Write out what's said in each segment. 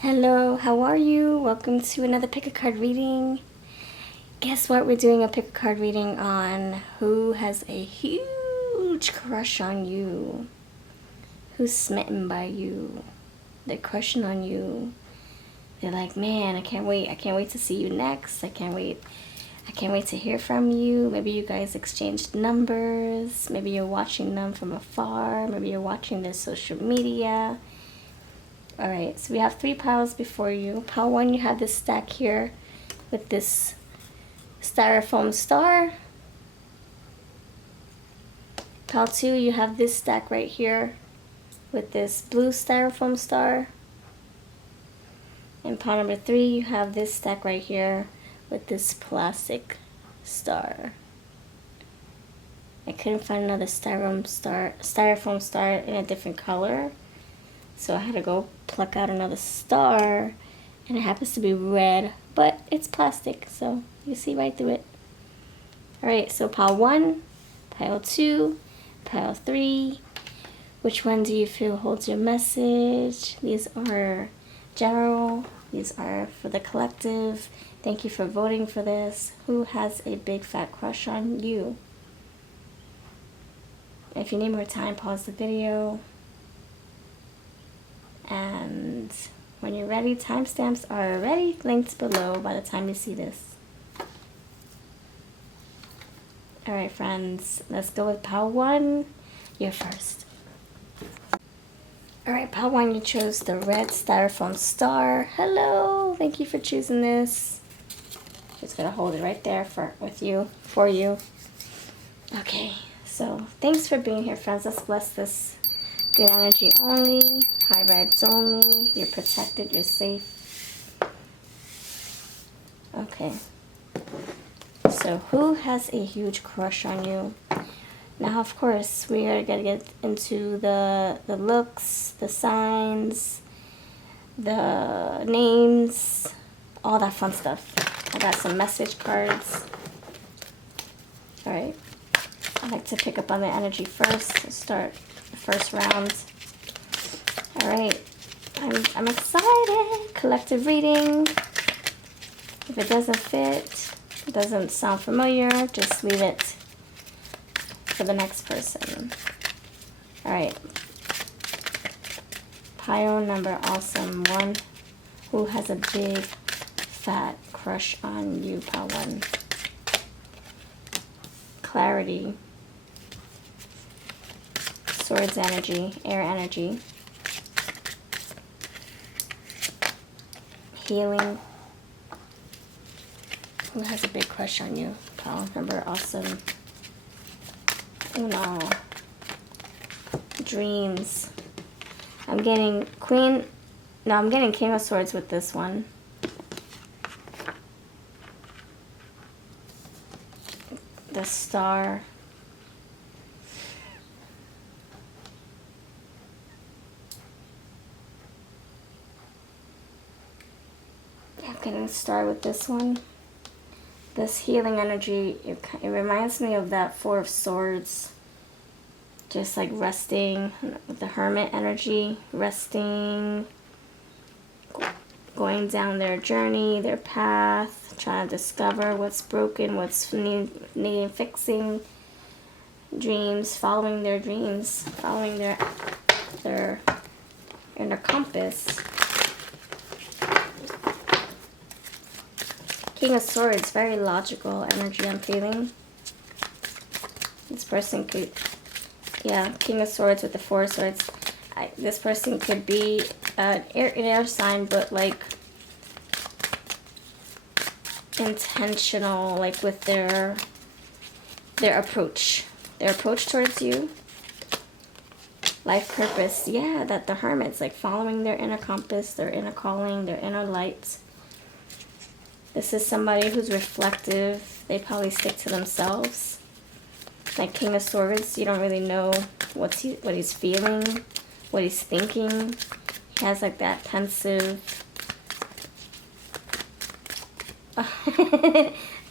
Hello, how are you? Welcome to another pick a card reading. Guess what? We're doing a pick a card reading on who has a huge crush on you. Who's smitten by you. They're crushing on you. They're like, man, I can't wait. I can't wait to see you next. I can't wait to hear from you. Maybe you guys exchanged numbers. Maybe you're watching them from afar. Maybe you're watching their social media. Alright, so we have 3 piles before you. Pile 1, you have this stack here with this styrofoam star. Pile 2, you have this stack right here with this blue styrofoam star. And pile number 3, you have this stack right here with this plastic star. I couldn't find another styrofoam star in a different color. So I had to go pluck out another star, and it happens to be red, but it's plastic, so you see right through it. Alright, so pile 1, pile 2, pile 3. Which one do you feel holds your message? These are general. These are for the collective. Thank you for voting for this. Who has a big fat crush on you? If you need more time, pause the video. And when you're ready, timestamps are already linked below by the time you see this. Alright friends, let's go with pile 1. You're first. Alright, pile 1, you chose the red styrofoam star. Hello, thank you for choosing this. Just gonna hold it right there for you. Okay, so thanks for being here friends. Let's bless this. Good energy only, high vibes only, you're protected, you're safe. Okay, so who has a huge crush on you? Now of course we are going to get into the looks, the signs, the names, all that fun stuff. I got some message cards. Alright, I like to pick up on the energy first to start the first round. Alright, I'm excited. Collective reading. If it doesn't fit, it doesn't sound familiar, just leave it for the next person. Alright. Pile number awesome 1. Who has a big fat crush on you? Pile 1. Clarity. Swords energy, air energy, healing. Who has a big crush on you? Pile number awesome. Uno. Dreams. I'm getting Queen. No, I'm getting King of Swords with this one. The Star. I'm gonna start with this one. This healing energy, it reminds me of that 4 of Swords. Just like resting, with the Hermit energy, resting, going down their journey, their path, trying to discover what's broken, what's needing fixing. Dreams, following their dreams, following their inner compass. King of Swords, very logical energy I'm feeling. This person could, yeah, King of Swords with the 4 of Swords. This person could be an air sign, but like intentional, like with their approach towards you. Life purpose, yeah, that the Hermit's like following their inner compass, their inner calling, their inner light. This is somebody who's reflective. They probably stick to themselves. Like King of Swords, you don't really know what he's feeling, what he's thinking. He has like that pensive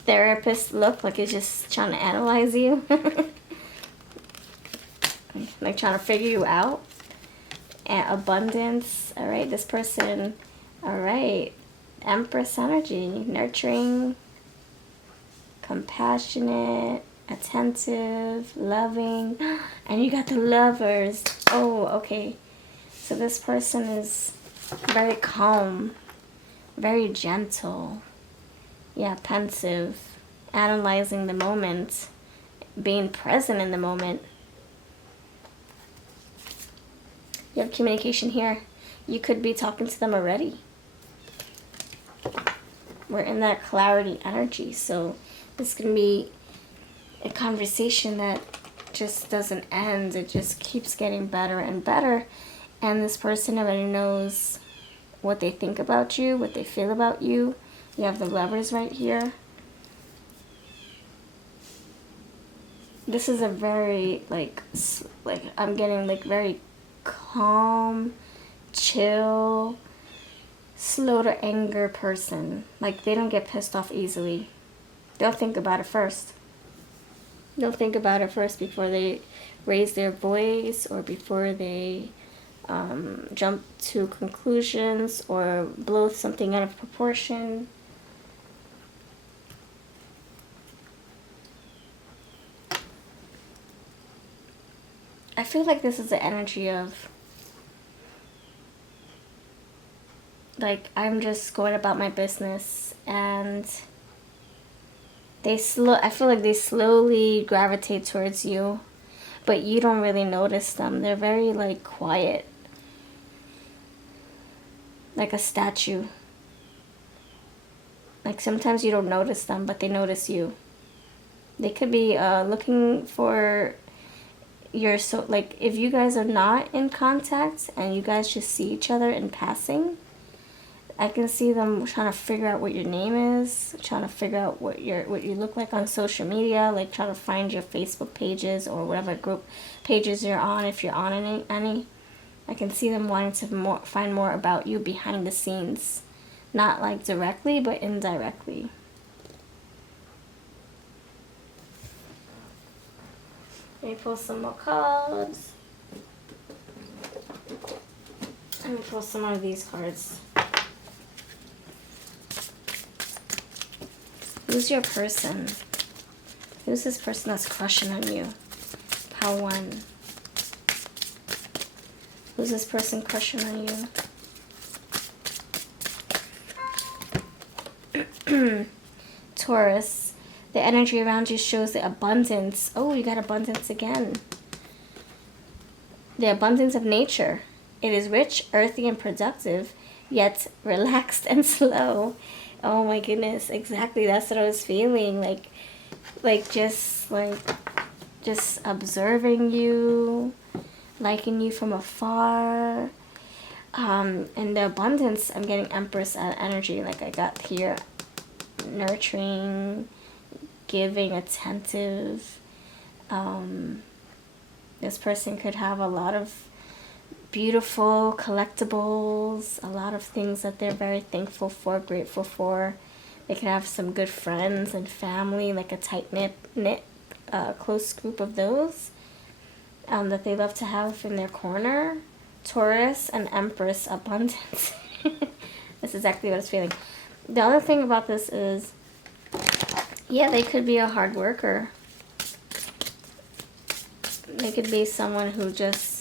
therapist look, like he's just trying to analyze you. Like trying to figure you out. And abundance. All right, this person All right. Empress energy. Nurturing, compassionate, attentive, loving. And you got the Lovers. Oh, okay. So this person is very calm, very gentle. Yeah, pensive, analyzing the moment, being present in the moment. You have communication here. You could be talking to them already. We're in that clarity energy, so this can be a conversation that just doesn't end. It just keeps getting better and better, and this person already knows what they think about you, what they feel about you. You have the Lovers right here. This is a very, like I'm getting, like, very calm, chill, slow to anger person. Like, they don't get pissed off easily. They'll think about it first. They'll think about it first before they raise their voice or before they jump to conclusions or blow something out of proportion. I feel like this is the energy of, like, I'm just going about my business, and I feel like they slowly gravitate towards you, but you don't really notice them. They're very, like, quiet, like a statue. Like, sometimes you don't notice them, but they notice you. They could be looking for your, so, like, if you guys are not in contact and you guys just see each other in passing, I can see them trying to figure out what your name is, trying to figure out what you look like on social media, like trying to find your Facebook pages or whatever group pages you're on, if you're on any. I can see them wanting to find more about you behind the scenes. Not, like, directly, but indirectly. Let me pull some more cards. Let me pull some more of these cards. Who's your person? Who's this person that's crushing on you? Pile 1. Who's this person crushing on you? Taurus. The energy around you shows the abundance. Oh, you got abundance again. The abundance of nature. It is rich, earthy, and productive, yet relaxed and slow. Oh my goodness, exactly. That's what I was feeling. Just observing you, liking you from afar. And the abundance, I'm getting Empress energy, like I got here. Nurturing, giving, attentive. This person could have a lot of beautiful collectibles, a lot of things that they're very thankful for, grateful for. They can have some good friends and family, like a tight-knit, close group of those that they love to have in their corner. Taurus and Empress, abundance. That's exactly what I was feeling. The other thing about this is, yeah, they could be a hard worker. They could be someone who just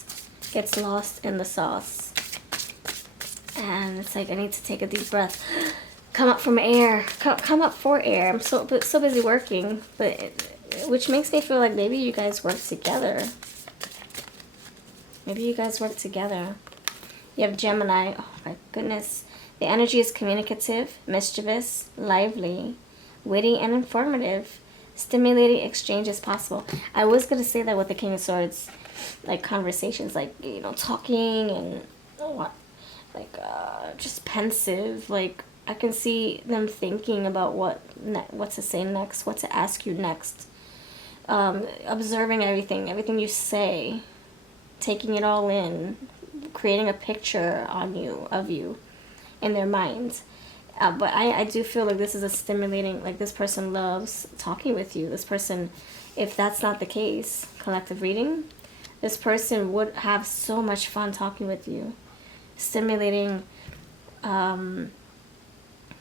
gets lost in the sauce. And it's like, I need to take a deep breath. Come up from air. Come up for air. I'm so busy working. Which makes me feel like maybe you guys work together. Maybe you guys work together. You have Gemini. Oh my goodness. The energy is communicative, mischievous, lively, witty, and informative. Stimulating exchange is possible. I was going to say that with the King of Swords, like conversations, like, you know, talking and just pensive. Like, I can see them thinking about what to say next, what to ask you next. Observing everything you say, taking it all in, creating a picture of you in their minds. But I do feel like this is a stimulating, like this person loves talking with you. This person, if that's not the case, collective reading, this person would have so much fun talking with you. Stimulating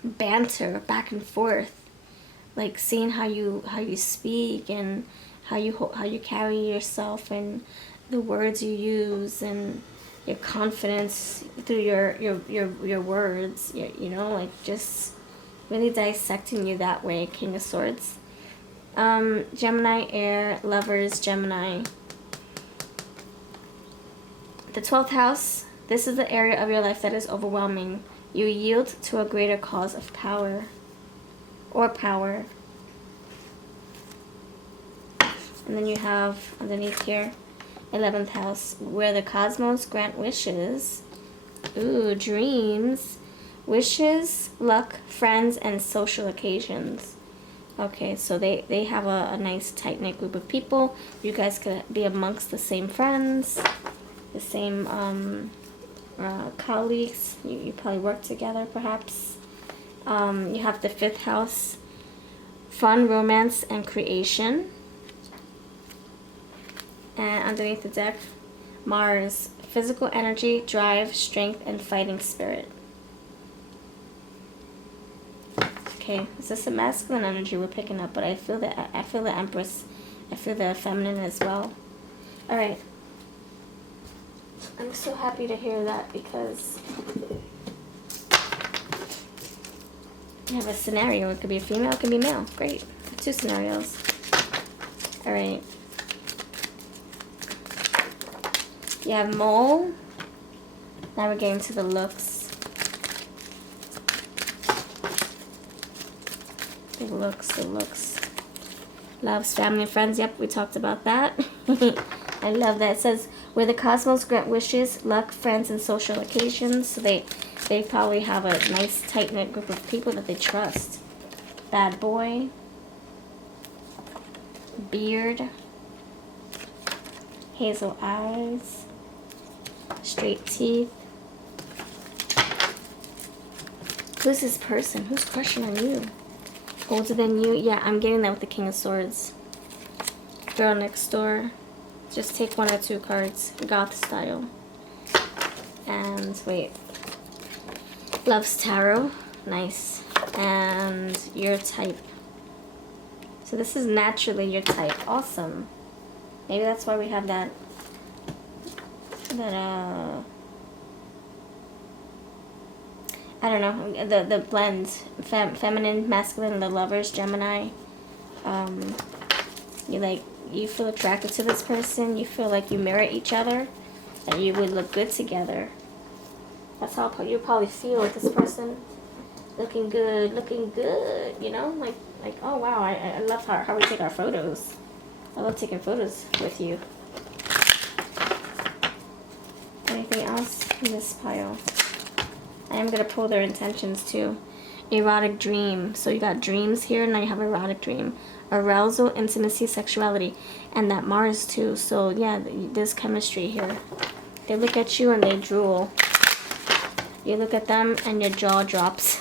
banter back and forth, like seeing how you speak and how you carry yourself and the words you use and your confidence through your words, you know, like just really dissecting you that way. King of Swords. Gemini, air, lovers, Gemini. The 12th house, this is the area of your life that is overwhelming. You yield to a greater cause of power or power. And then you have underneath here, 11th house, where the cosmos grant wishes. Ooh, dreams, wishes, luck, friends, and social occasions. Okay, so they have a nice tight-knit group of people. You guys could be amongst the same friends, the same colleagues. You probably work together, perhaps. You have the 5th house, fun, romance, and creation. And underneath the deck, Mars, physical energy, drive, strength, and fighting spirit. Okay, is this a masculine energy we're picking up? But I feel the Empress. I feel the feminine as well. All right. I'm so happy to hear that because you have a scenario. It could be a female, it could be male. Great. 2 scenarios. All right. You have mole. Now we're getting to the looks. The looks. Loves, family, friends. Yep, we talked about that. I love that. It says, where the cosmos grant wishes, luck, friends, and social occasions. So they probably have a nice, tight-knit group of people that they trust. Bad boy. Beard. Hazel eyes. Straight teeth. Who's this person? Who's crushing on you? Older than you? Yeah, I'm getting that with the King of Swords. Girl next door. Just take 1 or 2 cards. Goth style. And wait. Loves tarot. Nice. And your type. So this is naturally your type. Awesome. Maybe that's why we have that I don't know, the blend, feminine, masculine, the lovers, Gemini. You feel attracted to this person. You feel like you mirror each other, and you would look good together. That's how you probably feel with this person. Looking good, you know, like oh wow, I love how we take our photos. I love taking photos with you. Anything else in this pile? I am going to pull their intentions too. Erotic dream. So you got dreams here, now you have erotic dream. Arousal, intimacy, sexuality. And that Mars too. So yeah, there's chemistry here. They look at you and they drool. You look at them and your jaw drops.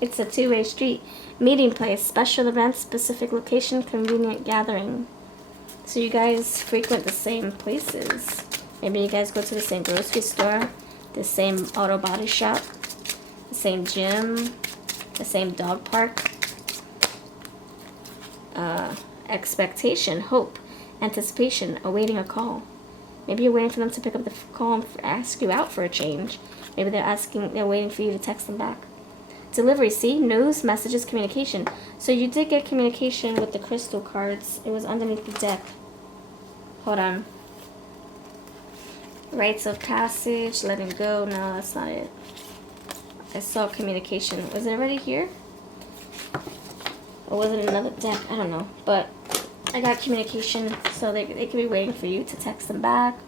It's a two-way street. Meeting place, special events, specific location, convenient gathering. So you guys frequent the same places. Maybe you guys go to the same grocery store, the same auto body shop, the same gym, the same dog park. Expectation, hope, anticipation, awaiting a call. Maybe you're waiting for them to pick up the call and ask you out for a change. Maybe they're waiting for you to text them back. Delivery, see? News, messages, communication. So you did get communication with the crystal cards. It was underneath the deck. Hold on. Rites of passage, letting go. No, that's not it. I saw communication. Was it already here? Or was it another deck? I don't know. But I got communication, so they could be waiting for you to text them back,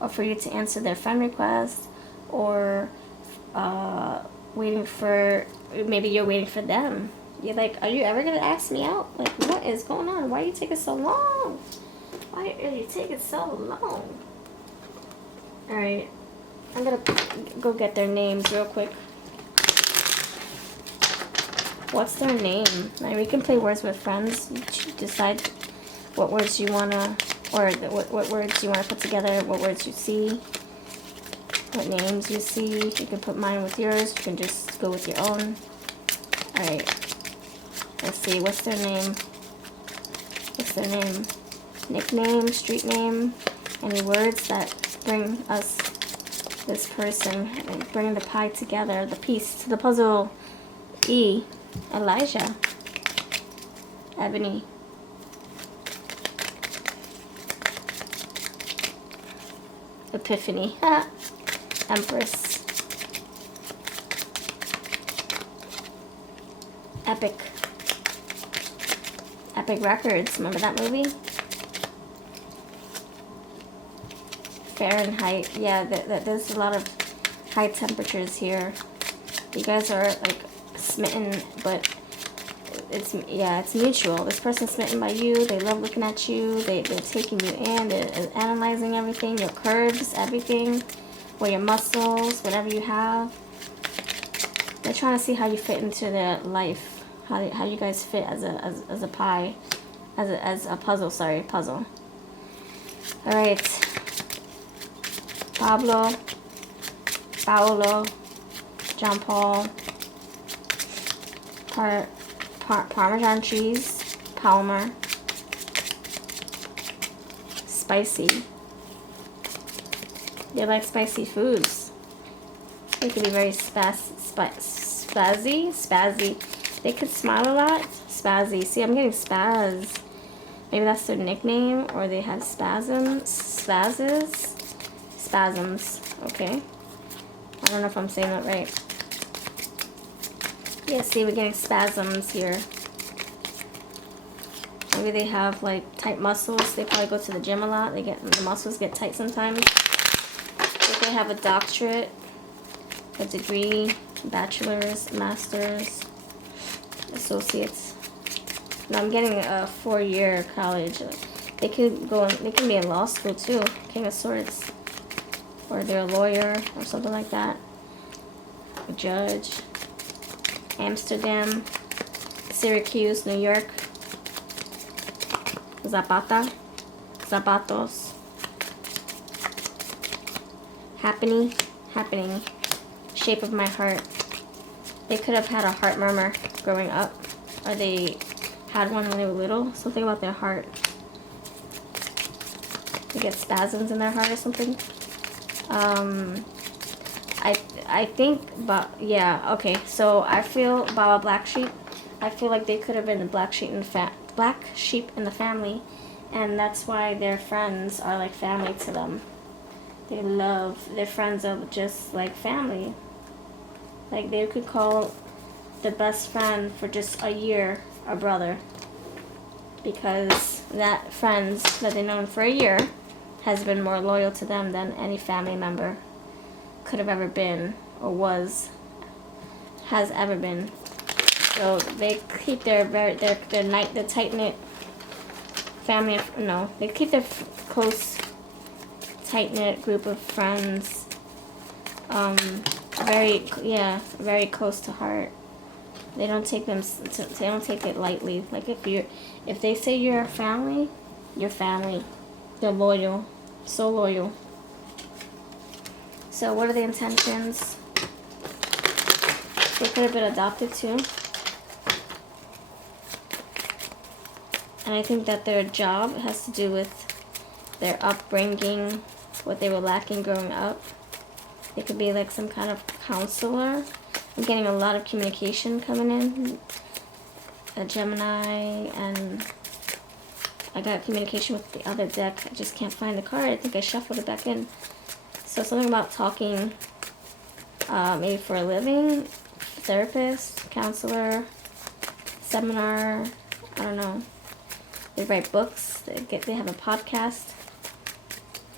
or for you to answer their friend request, or waiting for, maybe you're waiting for them. You're like, are you ever going to ask me out? Like, what is going on? Why are you taking so long? Why are you taking so long? Alright, I'm going to go get their names real quick. What's their name? Now, we can play words with friends. You decide what words you want to, or what words you want to put together, what words you see. what names you see. You can put mine with yours. You can just go with your own. Alright. Let's see. What's their name? What's their name? Nickname, street name. Any words that bring us this person, bringing the pie together, the piece to the puzzle. E. Elijah. Ebony. Epiphany. Empress. Epic. Epic Records. Remember that movie? Fahrenheit. Yeah, there's a lot of high temperatures here. You guys are like smitten, but it's mutual. This person's smitten by you. They love looking at you. They're taking you in. They're analyzing everything, your curves, everything, or your muscles, whatever you have. They're trying to see how you fit into their life, how you guys fit as a pie, as a puzzle. Sorry, puzzle. All right, Paolo, John Paul, Parmesan cheese, Palmer, spicy. They like spicy foods. They can be very spazzy. They could smile a lot. Spazzy. See, I'm getting spaz. Maybe that's their nickname, or they have spasms. Okay. I don't know if I'm saying that right. Yeah, see, we're getting spasms here. Maybe they have like tight muscles. They probably go to the gym a lot. The muscles get tight sometimes. If they have a doctorate, a degree, bachelor's, master's, associates. Now I'm getting a 4-year college. They could go. They can be in law school too. King of Swords, or they're a lawyer or something like that. A judge. Amsterdam, Syracuse, New York. Zapatos. Happening. Shape of my heart. They could have had a heart murmur growing up, or they had one when they were little. Something about their heart. They get spasms in their heart or something. I think, but yeah, okay. So I feel about black sheep. I feel like they could have been the black sheep in the family, and that's why their friends are like family to them. They love their friends are just like family. Like they could call the best friend for just a year a brother, because that friends that they've known for a year has been more loyal to them than any family member could have ever been, or has ever been. So they keep their tight knit family. No, they keep their close, tight knit group of friends. Very close to heart. They don't take them. They don't take it lightly. Like if they say you're a family, you're family. They're loyal, so loyal. So what are the intentions? They could have been adopted too. And I think that their job has to do with their upbringing, what they were lacking growing up. They could be like some kind of counselor. I'm getting a lot of communication coming in. A Gemini, and I got communication with the other deck. I just can't find the card. I think I shuffled it back in. So something about talking, maybe for a living, therapist, counselor, seminar, I don't know. They write books, they have a podcast.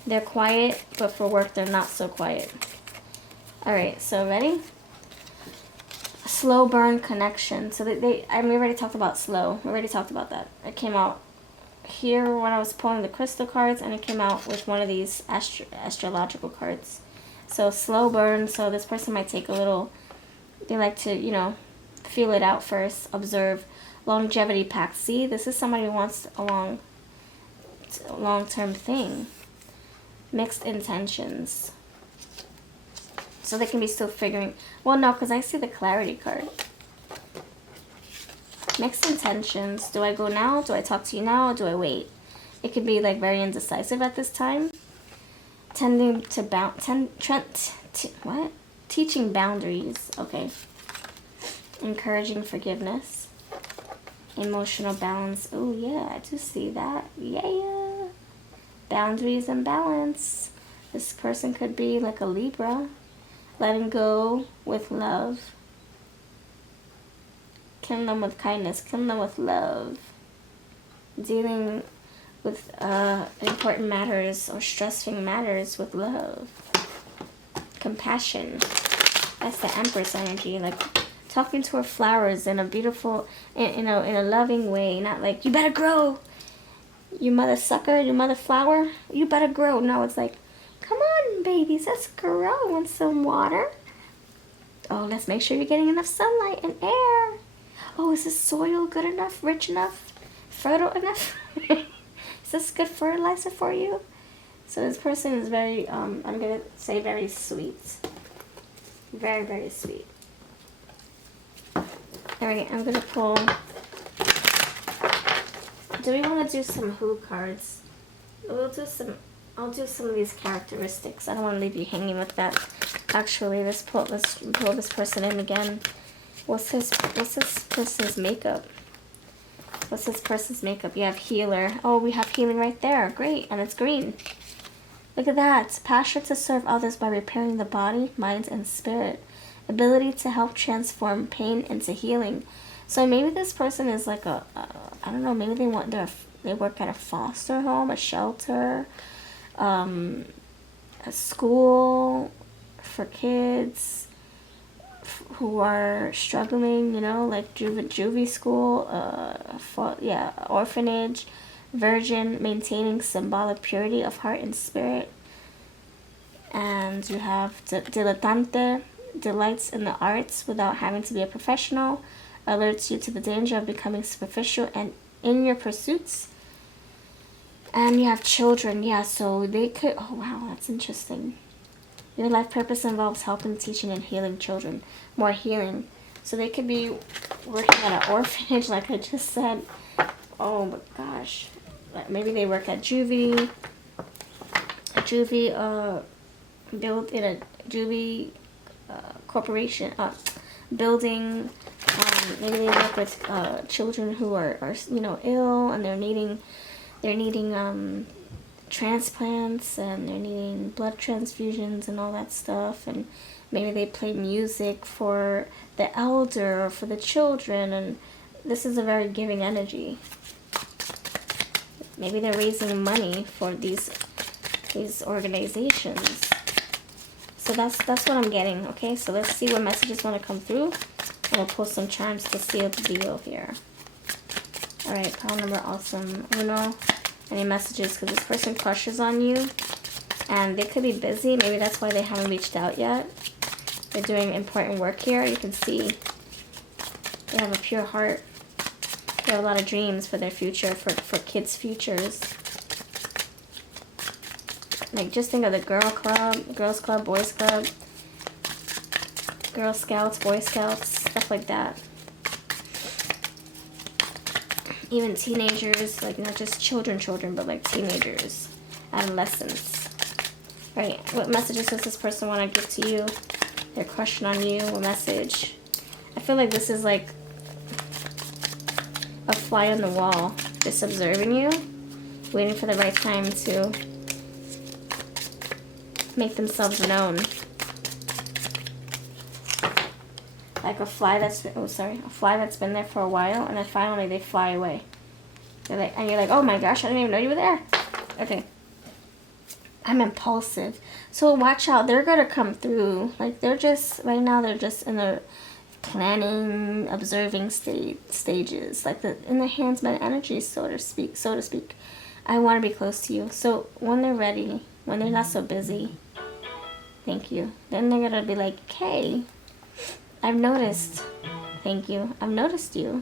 They're quiet, but for work they're not so quiet. Alright, so ready? Slow burn connection. So we already talked about slow. We already talked about that. It came out here when I was pulling the crystal cards, and it came out with one of these astrological cards. So slow burn. So this person might take a little, they like to, feel it out first, observe. Longevity pact. See, this is somebody who wants a long-term thing. Mixed intentions. So they can be still figuring. Well, no, because I see the clarity card. Mixed intentions. Do I go now? Do I talk to you now? Or do I wait? It could be like very indecisive at this time. Tending to teaching boundaries. Okay. Encouraging forgiveness. Emotional balance. Oh yeah, I do see that. Yeah. Boundaries and balance. This person could be like a Libra. Letting go with love. Killing them with kindness. Killing them with love. Dealing with important matters or stressing matters with love. Compassion. That's the Empress energy. Like talking to her flowers in a beautiful, in a loving way. Not like, you better grow. You mother sucker, you mother flower. You better grow. No, it's like, come on, babies. Let's grow in some water. Oh, let's make sure you're getting enough sunlight and air. Oh, is this soil good enough, rich enough, fertile enough? Is this good fertilizer for you? So this person is very, I'm going to say very sweet. Very, very sweet. Alright, I'm going to pull. Do we want to do some who cards? I'll do some of these characteristics. I don't want to leave you hanging with that. Actually, let's pull this person in again. What's this person's makeup? What's this person's makeup? You have healer. Oh, we have healing right there. Great. And it's green. Look at that. Passion to serve others by repairing the body, mind, and spirit. Ability to help transform pain into healing. So maybe this person is like I don't know, maybe they work at a foster home, a shelter, a school for kids who are struggling, you know, like juvie school, orphanage, virgin, maintaining symbolic purity of heart and spirit. And you have dilettante, delights in the arts without having to be a professional, alerts you to the danger of becoming superficial and in your pursuits. And you have children, yeah, so they could, oh wow, that's interesting. Your life purpose involves helping, teaching, and healing children. More healing. So they could be working at an orphanage, like I just said. Oh my gosh. Maybe they work at juvie build in a juvie corporation, building. Maybe they work with children who are ill, and they're needing transplants, and they're needing blood transfusions and all that stuff. And maybe they play music for the elder or for the children, and this is a very giving energy. Maybe they're raising money for these organizations. So that's what I'm getting. Okay, so let's see what messages want to come through. I'm going to pull some charms to seal the deal here. Alright, pile number awesome. Uno, any messages? Because this person crushes on you. And they could be busy. Maybe that's why they haven't reached out yet. They're doing important work here. You can see they have a pure heart. They have a lot of dreams for their future, for kids' futures. Like, just think of the girls club, boys club, Girl Scouts, Boy Scouts, stuff like that. Even teenagers, like not just children, but like teenagers, adolescents. Right, what messages does this person want to give to you? They're crushing on you. What message? I feel like this is like a fly on the wall, just observing you, waiting for the right time to make themselves known. Like a fly that's been there for a while, and then finally they fly away. And you're like, oh my gosh, I didn't even know you were there. Okay. I'm impulsive. So watch out, they're gonna come through. Like right now they're just in the planning, observing stages. Like in the handsman energy, so to speak. I want to be close to you. So when they're ready, when they're not so busy, thank you. Then they're gonna be like, hey, I've noticed. Thank you. I've noticed you.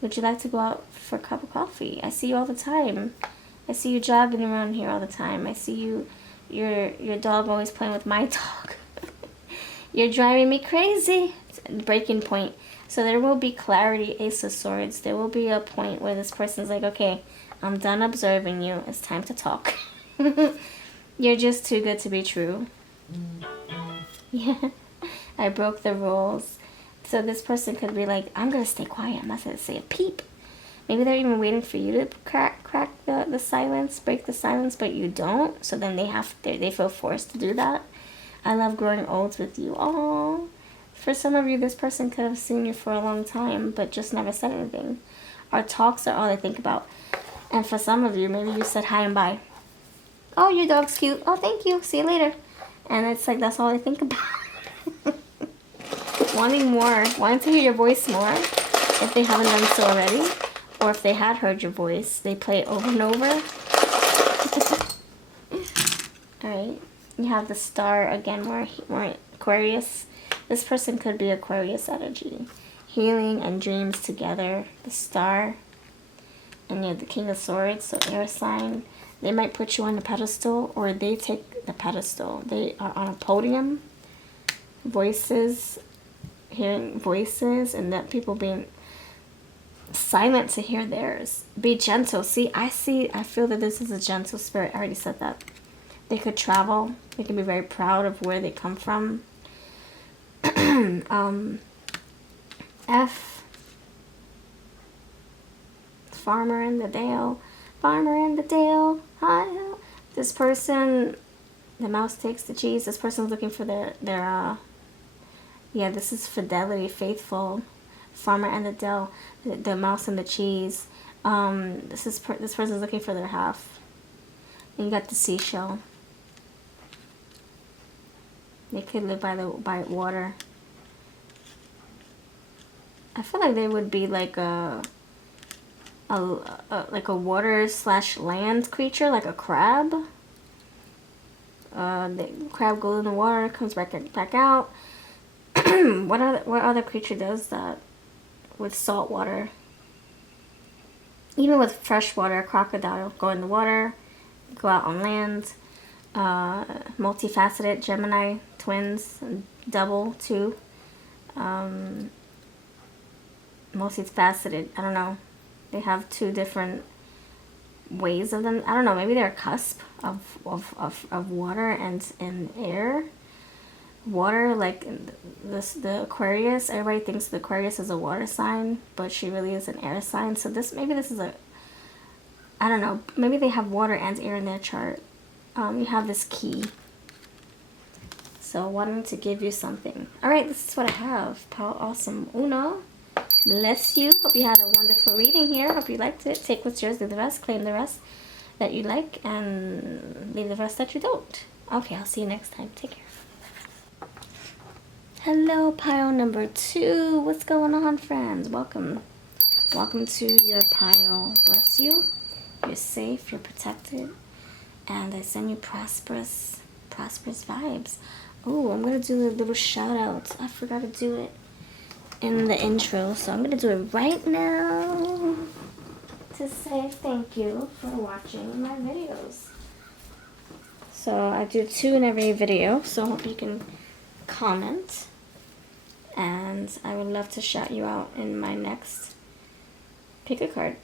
Would you like to go out for a cup of coffee? I see you all the time. I see you jogging around here all the time. I see you, your dog always playing with my dog. You're driving me crazy. Breaking point. So there will be clarity, Ace of Swords. There will be a point where this person's like, okay, I'm done observing you. It's time to talk. You're just too good to be true. Yeah. I broke the rules. So this person could be like, I'm going to stay quiet. I'm not going to say a peep. Maybe they're even waiting for you to crack the silence, break the silence, but you don't. So then they feel forced to do that. I love growing old with you. Oh, for some of you, this person could have seen you for a long time, but just never said anything. Our talks are all they think about. And for some of you, maybe you said hi and bye. Oh, your dog's cute. Oh, thank you. See you later. And it's like, that's all they think about. Wanting more, wanting to hear your voice more, if they haven't done so already. Or if they had heard your voice, they play it over and over. Alright. You have the star again, more Aquarius. This person could be Aquarius energy. Healing and dreams together. The star. And you have the King of Swords, so air sign. They might put you on the pedestal, or they take the pedestal. They are on a podium. Voices. Hearing voices, and that people being silent to hear theirs. Be gentle. See, I feel that this is a gentle spirit. I already said that. They could travel. They can be very proud of where they come from. F. Farmer in the Dale. Farmer in the Dale. Hi. This person, the mouse takes the cheese. This person's looking for their yeah, this is fidelity, faithful. Farmer and the Dell, the mouse and the cheese. This person's looking for their half. And you got the seashell. They could live by water. I feel like they would be like a water / land creature, like a crab. The crab goes in the water, comes back out. What other creature does that with salt water? Even with fresh water, a crocodile go in the water, go out on land. Multifaceted Gemini twins, double two. Multifaceted. I don't know. They have two different ways of them. I don't know. Maybe they're a cusp of water and air. Water, like the Aquarius, everybody thinks the Aquarius is a water sign, but she really is an air sign. So maybe this is I don't know, maybe they have water and air in their chart. You have this key. So wanting to give you something. Alright, this is what I have. Awesome. Uno, bless you. Hope you had a wonderful reading here. Hope you liked it. Take what's yours, leave the rest, claim the rest that you like, and leave the rest that you don't. Okay, I'll see you next time. Take care. Hello, pile number 2. What's going on, friends? Welcome. Welcome to your pile. Bless you. You're safe. You're protected. And I send you prosperous vibes. Oh, I'm going to do a little shout out. I forgot to do it in the intro. So I'm going to do it right now to say thank you for watching my videos. So I do 2 in every video. So I hope you can comment, and I would love to shout you out in my next pick a card.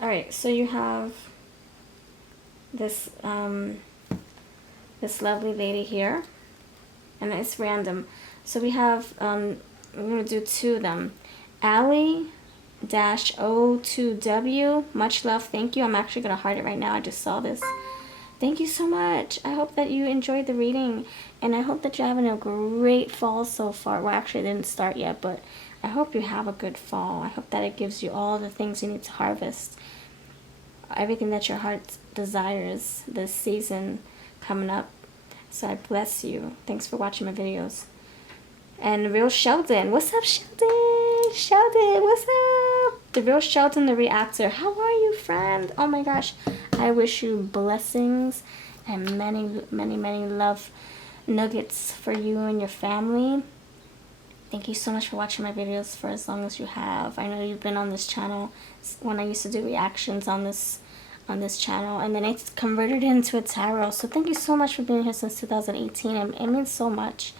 Alright, so you have this this lovely lady here, and it's random. So we have we're gonna do 2 of them. Allie-O2W, much love, thank you. I'm actually gonna heart it right now. I just saw this. Thank you so much. I hope that you enjoyed the reading, and I hope that you're having a great fall so far. Well, actually, it didn't start yet, but I hope you have a good fall. I hope that it gives you all the things you need to harvest. Everything that your heart desires this season coming up. So I bless you. Thanks for watching my videos. And Real Sheldon. What's up, Sheldon? Sheldon, what's up? The Real Sheldon, the reactor. How are you, friend? Oh my gosh. I wish you blessings and many, many, many love nuggets for you and your family. Thank you so much for watching my videos for as long as you have. I know you've been on this channel when I used to do reactions on this channel, and then I converted it into a tarot. So thank you so much for being here since 2018. It means so much.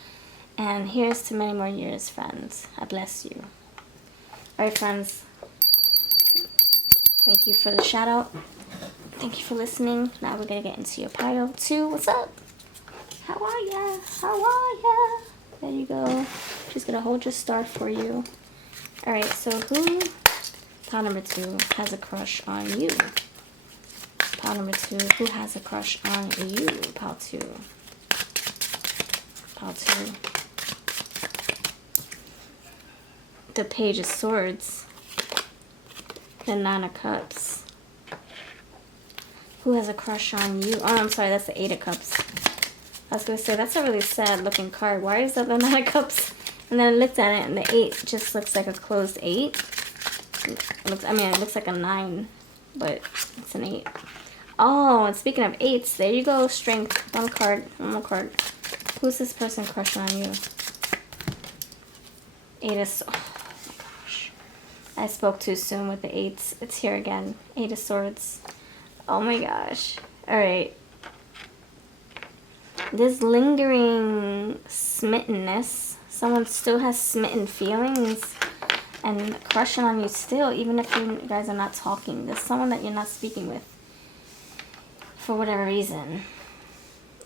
And here's to many more years, friends. I bless you. All right, friends. Thank you for the shout out. Thank you for listening. Now we're going to get into your pile 2. What's up? How are ya? How are ya? There you go. She's going to hold your star for you. All right, so who, pile number 2, has a crush on you? Pile number 2, who has a crush on you? Pile 2. Pile 2. The Page of Swords. The 9 of Cups. Who has a crush on you? Oh, I'm sorry, that's the 8 of Cups. I was going to say, that's a really sad looking card. Why is that the 9 of Cups? And then I looked at it, and the 8 just looks like a closed 8. It looks like a 9, but it's an 8. Oh, and speaking of 8s, there you go, Strength. One more card. Who's this person crushing on you? 8 of... Oh my gosh. I spoke too soon with the 8s. It's here again. 8 of Swords. Oh my gosh. Alright. This lingering smittenness. Someone still has smitten feelings and crushing on you still, even if you guys are not talking. There's someone that you're not speaking with for whatever reason.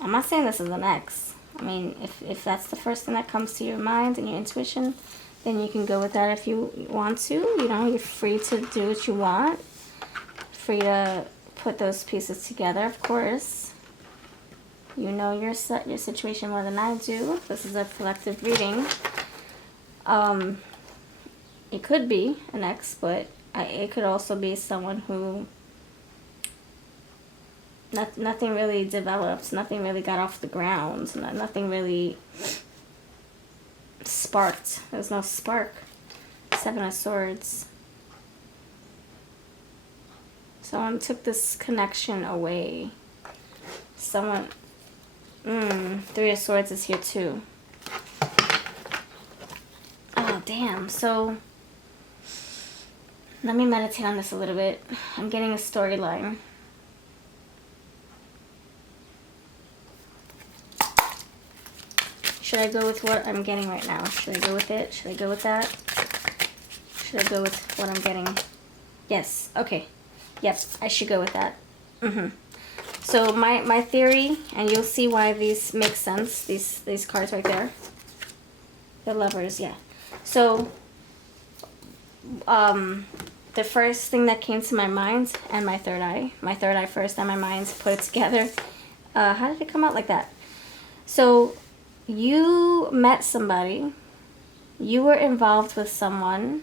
I'm not saying this is an ex. I mean, if that's the first thing that comes to your mind and your intuition, then you can go with that if you want to. You know, you're free to do what you want. Free to put those pieces together, of course. You know your situation more than I do. This is a collective reading. It could be an ex, but it could also be someone who nothing really developed, nothing really got off the ground, nothing really sparked. There was no spark. 7 of Swords. Someone took this connection away. Someone... 3 of Swords is here too. Oh, damn. So, let me meditate on this a little bit. I'm getting a storyline. Should I go with what I'm getting right now? Should I go with it? Should I go with that? Should I go with what I'm getting? Yes. Okay. Yep. I should go with that. So my theory, and you'll see why these make sense, these cards right there. The Lovers, yeah. So, the first thing that came to my mind, and my third eye first and my mind, put it together. How did it come out like that? So, you met somebody, you were involved with someone,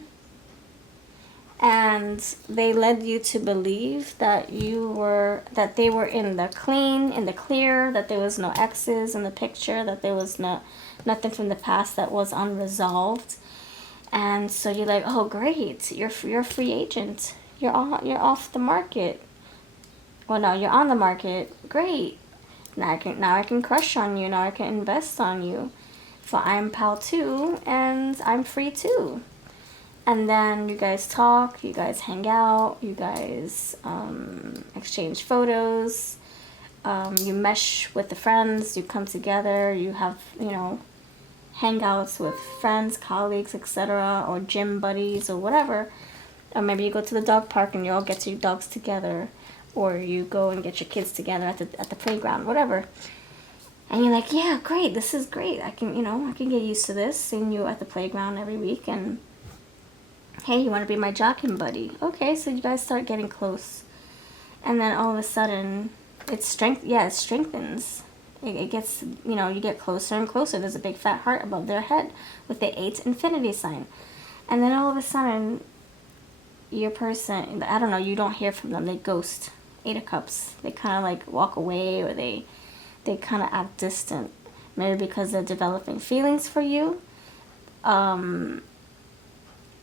and they led you to believe that they were in the clear, that there was no exes in the picture, that there was nothing from the past that was unresolved. And so you're like, oh great, you're a free agent. You're off the market. Well, no, you're on the market. Great. Now I can crush on you. Now I can invest on you. So I'm pal too, and I'm free too. And then you guys talk, you guys hang out, you guys exchange photos, you mesh with the friends, you come together, you have, hangouts with friends, colleagues, etc., or gym buddies or whatever. Or maybe you go to the dog park and you all get your dogs together, or you go and get your kids together at the playground, whatever. And you're like, yeah, great, this is great. I can get used to this, seeing you at the playground every week, and hey, you want to be my jockeying buddy? Okay, so you guys start getting close. And then all of a sudden, it strengthens. It gets, you get closer and closer. There's a big fat heart above their head with the 8 infinity sign. And then all of a sudden, your person, I don't know, you don't hear from them. They ghost. 8 of Cups. They kind of like walk away, or they kind of act distant. Maybe because they're developing feelings for you.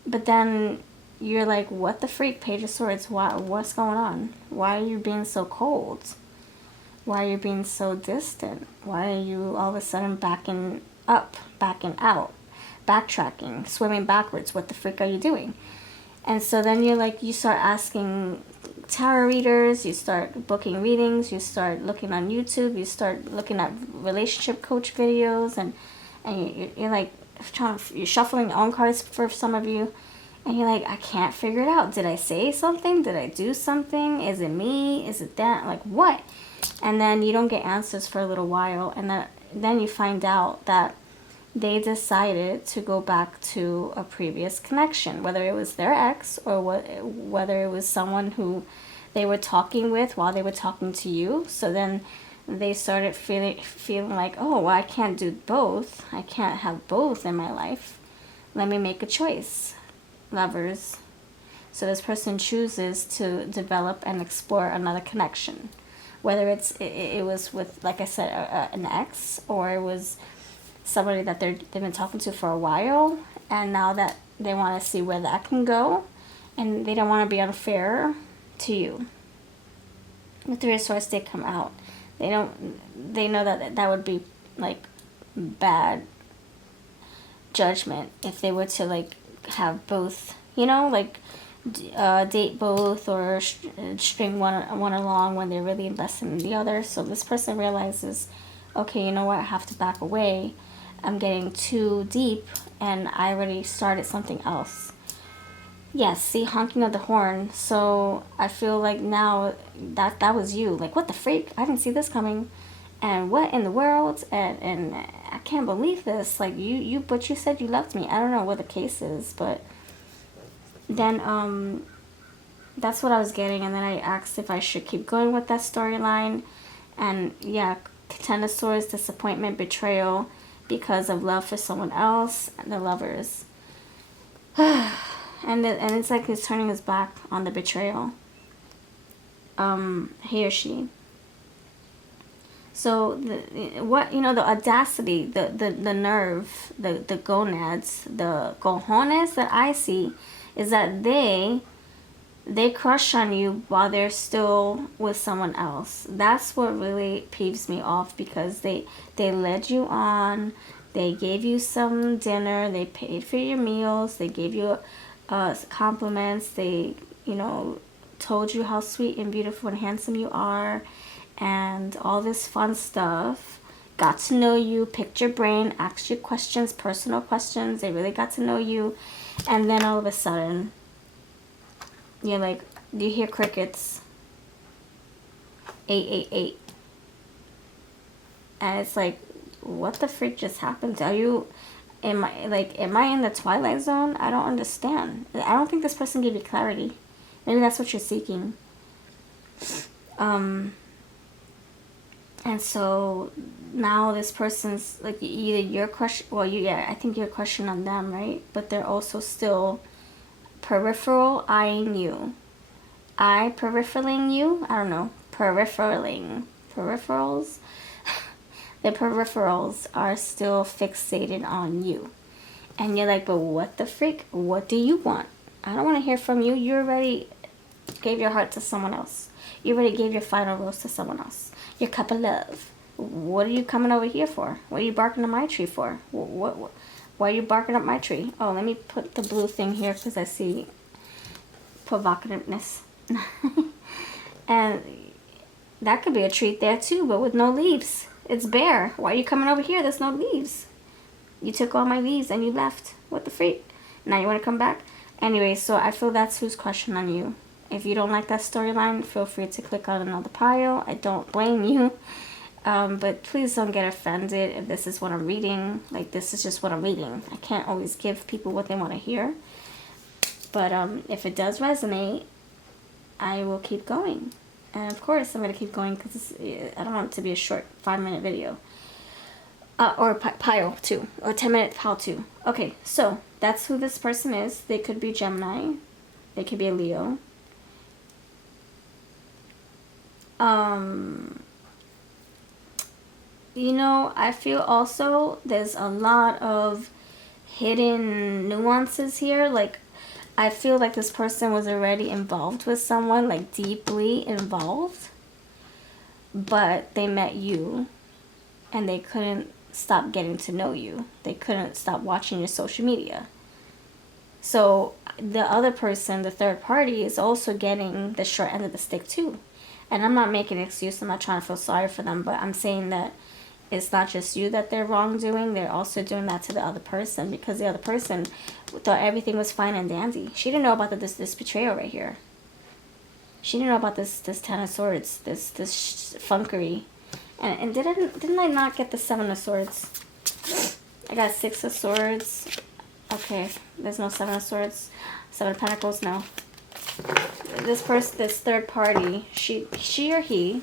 But then you're like, what the freak, Page of Swords? What's going on? Why are you being so cold? Why are you being so distant? Why are you all of a sudden backing up, backing out, backtracking, swimming backwards? What the freak are you doing? And so then you start asking tarot readers, you start booking readings, you start looking on YouTube, you start looking at relationship coach videos, and and you're like you're shuffling your own cards for some of you, and you're like, I can't figure it out. Did I say something? Did I do something? Is it me? Is it that? Like what? And then you don't get answers for a little while, and then you find out that they decided to go back to a previous connection, whether it was their ex or whether it was someone who they were talking with while they were talking to you. So then they started feeling like, oh, well, I can't do both. I can't have both in my life. Let me make a choice, lovers. So this person chooses to develop and explore another connection, whether it was with, like I said, an ex, or it was somebody that they've been talking to for a while, and now that they want to see where that can go, and they don't want to be unfair to you. With the resource, they come out. They know that would be like bad judgment if they were to like have both, like date both or string one along when they're really invested in the other. So this person realizes, okay, you know what, I have to back away. I'm getting too deep, and I already started something else. Yes, see, honking of the horn. So I feel like now that was you. Like, what the freak? I didn't see this coming. And what in the world? And I can't believe this. Like, but you said you loved me. I don't know what the case is, but then that's what I was getting. And then I asked if I should keep going with that storyline. And yeah, Ten of Swords, disappointment, betrayal, because of love for someone else, and the lovers. And it's like he's turning his back on the betrayal. He or she. So the audacity, the nerve, the gonads, the cojones that I see is that they crush on you while they're still with someone else. That's what really peeves me off, because they led you on, they gave you some dinner, they paid for your meals, they gave you compliments, they told you how sweet and beautiful and handsome you are, and all this fun stuff. Got to know you, picked your brain, asked you questions, personal questions. They really got to know you, and then all of a sudden, you're like, you hear crickets. 888. And it's like, what the frick just happened? Am I in the Twilight Zone? I don't understand. I don't think this person gave you clarity. Maybe that's what you're seeking. And so now this person's like, either your crush, I think you're crushing on them, right? But they're also still peripheral eyeing you. Peripheраling you? I don't know. Peripherals? The peripherals are still fixated on you. And you're like, but what the freak? What do you want? I don't want to hear from you. You already gave your heart to someone else. You already gave your final rose to someone else. Your cup of love. What are you coming over here for? What are you barking on my tree for? Why are you barking up my tree? Oh, let me put the blue thing here because I see provocativeness. And that could be a treat there too, but with no leaves. It's bare. Why are you coming over here? There's no leaves. You took all my leaves and you left. What the freak? Now you want to come back? Anyway, so I feel that's who's crushing on you. If you don't like that storyline, feel free to click on another pile. I don't blame you. But please don't get offended if this is what I'm reading. Like, this is just what I'm reading. I can't always give people what they want to hear. But if it does resonate, I will keep going. And of course, I'm going to keep going because I don't want it to be a short 5-minute video. Or pile too. Or 10-minute pile too. Okay, so that's who this person is. They could be Gemini. They could be a Leo. I feel also there's a lot of hidden nuances here. Like, I feel like this person was already involved with someone, like deeply involved, but they met you and they couldn't stop getting to know you. They couldn't stop watching your social media. So the other person, the third party, is also getting the short end of the stick too. And I'm not making an excuse. I'm not trying to feel sorry for them, but I'm saying that it's not just you that they're wrongdoing, they're also doing that to the other person, because the other person thought everything was fine and dandy. She didn't know about this betrayal right here. She didn't know about this Ten of Swords, this funkery. And didn't I not get the Seven of Swords? I got Six of Swords. Okay, there's no Seven of Swords. Seven of Pentacles, no. This person, this third party, she or he,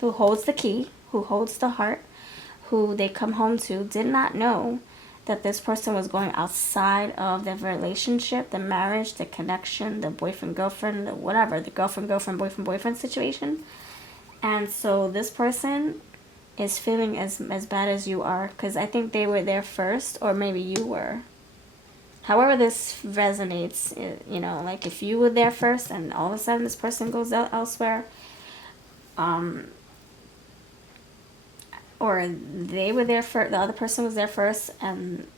who holds the key, who holds the heart, who they come home to, did not know that this person was going outside of their relationship, the marriage, the connection, the boyfriend-girlfriend, the whatever, the girlfriend-girlfriend, boyfriend-boyfriend situation. And so this person is feeling as bad as you are, because I think they were there first, or maybe you were. However this resonates, you know, like if you were there first and all of a sudden this person goes out elsewhere, or they were there first, the other person was there first, and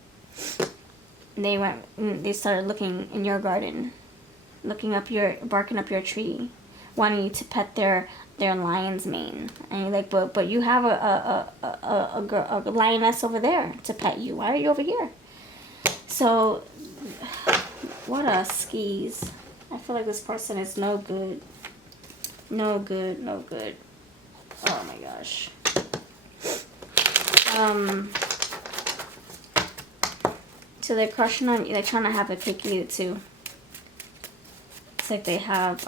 they started looking in your garden, barking up your tree, wanting you to pet their lion's mane, and you're like, but you have a lioness over there to pet you. Why are you over here? So, what a skis. I feel like this person is no good. No good, no good. Oh my gosh. So they're crushing on you. They're trying to have a cake eat it too. It's like they have,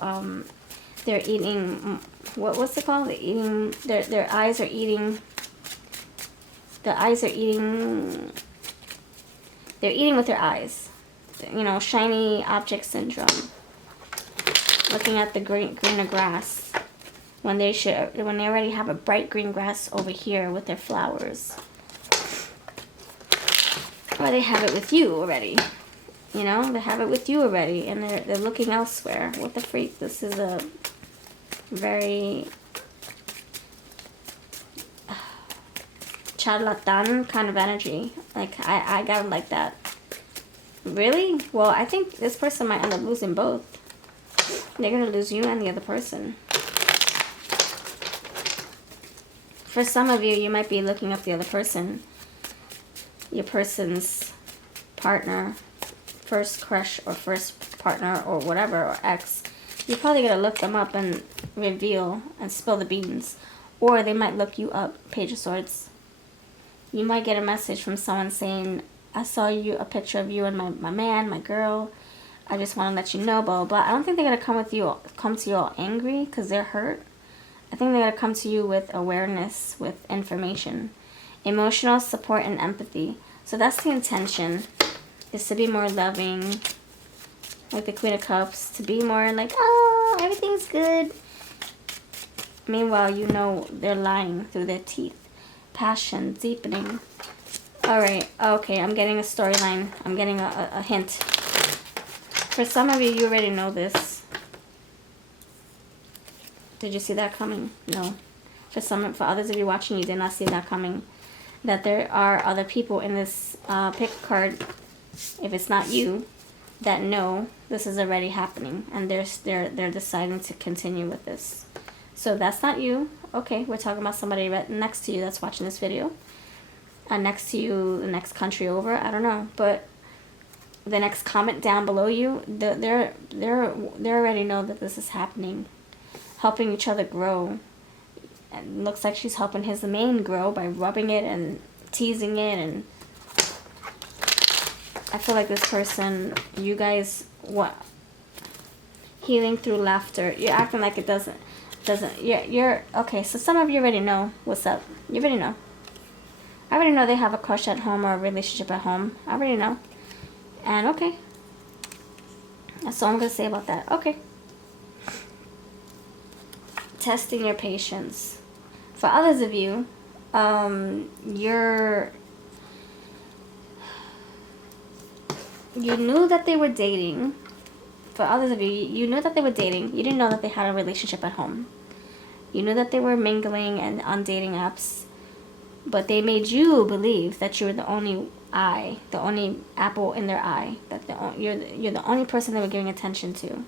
they're eating, what's it called? They're eating, their eyes are eating, they're eating with their eyes. You know, shiny object syndrome. Looking at the greener grass when they already have a bright green grass over here with their flowers. Or they have it with you already. You know, they have it with you already, and they're looking elsewhere. What the freak? This is a very charlatan kind of energy. Like, I got it like that. Really? Well, I think this person might end up losing both. They're going to lose you and the other person. For some of you, you might be looking up the other person. Your person's partner, first crush or first partner or whatever, or ex. You're probably going to look them up and reveal and spill the beans. Or they might look you up, Page of Swords. You might get a message from someone saying, I saw a picture of you and my man, my girl. I just want to let you know, blah, blah, blah. I don't think they're going to come to you all angry because they're hurt. I think they're going to come to you with awareness, with information. Emotional support and empathy. So that's the intention, is to be more loving, like the Queen of Cups, to be more like, oh, everything's good. Meanwhile, you know they're lying through their teeth. Passion, deepening. Alright, okay, I'm getting a storyline. I'm getting a hint. For some of you, you already know this. Did you see that coming? No. For others of you watching, you did not see that coming. That there are other people in this pick card, if it's not you, that know this is already happening, and they're deciding to continue with this. So that's not you. Okay, we're talking about somebody right next to you that's watching this video. Next to you, the next country over, I don't know, but the next comment down below you, they already know that this is happening, helping each other grow. And looks like she's helping his mane grow by rubbing it and teasing it, and I feel like this person, you guys, what, healing through laughter. You're acting like it doesn't. You're okay. So some of you already know what's up. You already know. I already know they have a crush at home or a relationship at home. I already know. And okay. That's all I'm going to say about that. Okay. Testing your patience. For others of you, you knew that they were dating. For others of you, you knew that they were dating. You didn't know that they had a relationship at home. You knew that they were mingling and on dating apps. But they made you believe that you were the only eye, the only apple in their eye. That you're the only person they were giving attention to.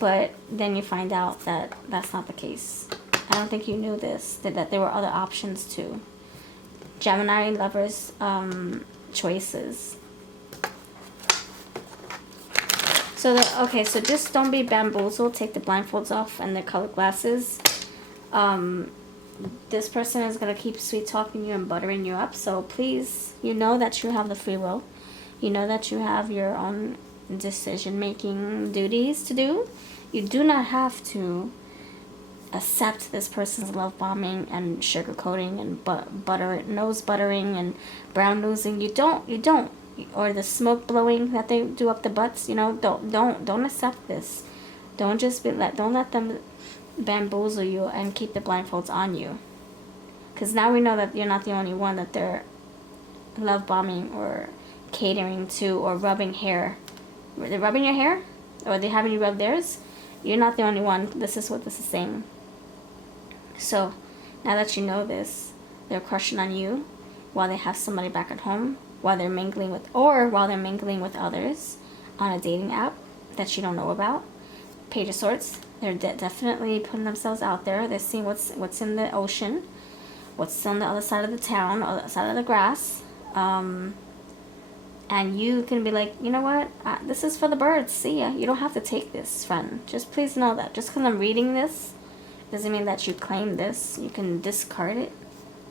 But then you find out that that's not the case. I don't think you knew this, that there were other options too. Gemini lovers, choices. So okay, so just don't be bamboozled. Take the blindfolds off and the colored glasses. This person is going to keep sweet talking you and buttering you up. So please, you know that you have the free will. You know that you have your own decision-making duties to do. You do not have to accept this person's love bombing and sugarcoating and nose buttering and brown nosing. You don't. Or the smoke blowing that they do up the butts. You know, don't accept this. Don't let them bamboozle you and keep the blindfolds on you. Because now we know that you're not the only one that they're love bombing or catering to or rubbing hair. They're rubbing your hair? Or they having you rub theirs? You're not the only one. This is what this is saying. So, now that you know this, they're crushing on you while they have somebody back at home, while they're mingling with others on a dating app that you don't know about. Page of Swords. They're definitely putting themselves out there. They're seeing what's in the ocean, what's on the other side of the town, other side of the grass. And you can be like, you know what? This is for the birds. See ya. You don't have to take this, friend. Just please know that. Just because I'm reading this doesn't mean that you claim this. You can discard it.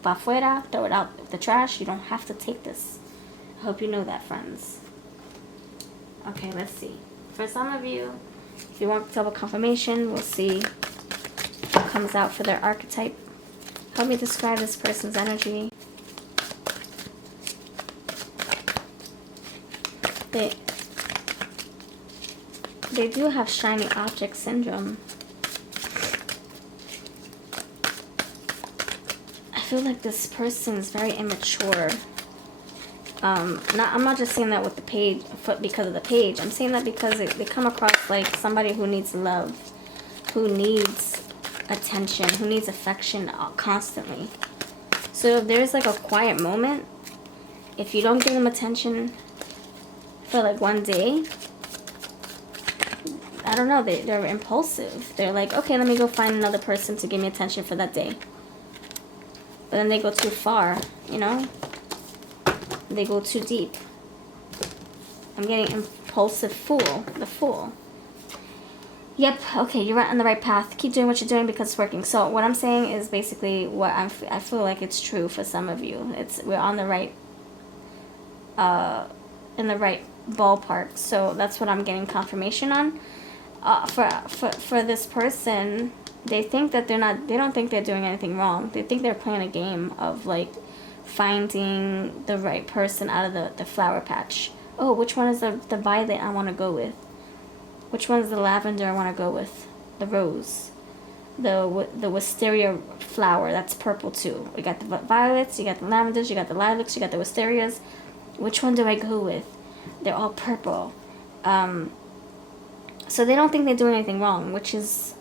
Pa fuera. Throw it out the trash. You don't have to take this. I hope you know that, friends. Okay, let's see. For some of you, if you want double confirmation, we'll see what comes out for their archetype. Help me describe this person's energy. They do have shiny object syndrome. I feel like this person is very immature. I'm not just saying that with the page because of the page. I'm saying that because they come across like somebody who needs love, who needs attention, who needs affection constantly. So if there's like a quiet moment, if you don't give them attention for like one day, I don't know, they're impulsive. They're like, okay, let me go find another person to give me attention for that day. But then they go too far, you know? They go too deep. I'm getting impulsive fool. The fool. Yep, okay, you're on the right path. Keep doing what you're doing because it's working. So what I'm saying is basically what I feel like it's true for some of you. We're on the right, in the right ballpark. So that's what I'm getting confirmation on. For this person, they think that they don't think they're doing anything wrong. They think they're playing a game of like finding the right person out of the flower patch. Oh, which one is the violet I want to go with? Which one is the lavender I want to go with? The rose. The wisteria flower, that's purple too. We got the violets, you got the lavenders, you got the lilacs, you got the wisterias. Which one do I go with? They're all purple. So they don't think they're doing anything wrong, which is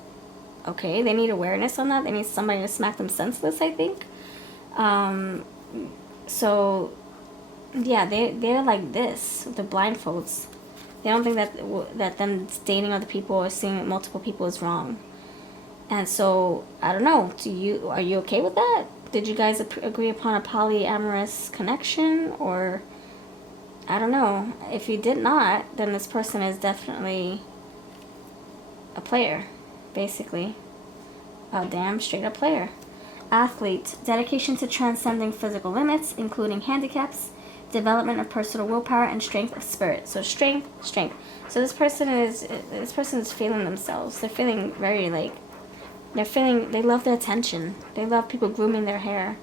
okay. They need awareness on that. They need somebody to smack them senseless, I think. So yeah, they're like this with the blindfolds. They don't think that them dating other people or seeing multiple people is wrong. And so I don't know. Are you okay with that? Did you guys agree upon a polyamorous connection, or I don't know. If you did not, then this person is definitely a player, basically. A damn straight up player. Athlete. Dedication to transcending physical limits, including handicaps, development of personal willpower, and strength of spirit. So strength. So this person is feeling themselves. They're feeling very like, they love their attention. They love people grooming their hair,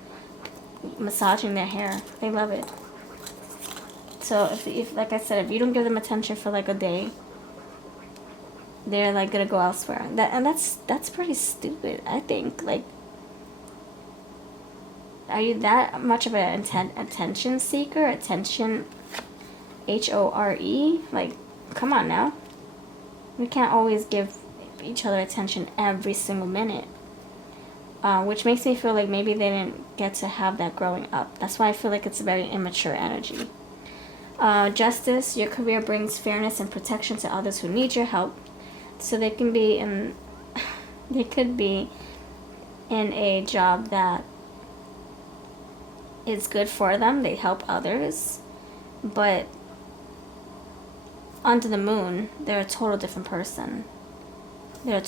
massaging their hair. They love it. So if like I said, if you don't give them attention for like a day, they're like gonna go elsewhere. That's pretty stupid, I think. Like, are you that much of an attention seeker? Attention, HORE? Like, come on now. We can't always give each other attention every single minute. Which makes me feel like maybe they didn't get to have that growing up. That's why I feel like it's a very immature energy. Justice. Your career brings fairness and protection to others who need your help. So they can be they could be in a job that is good for them. They help others. But under the moon, they're a total different person. They're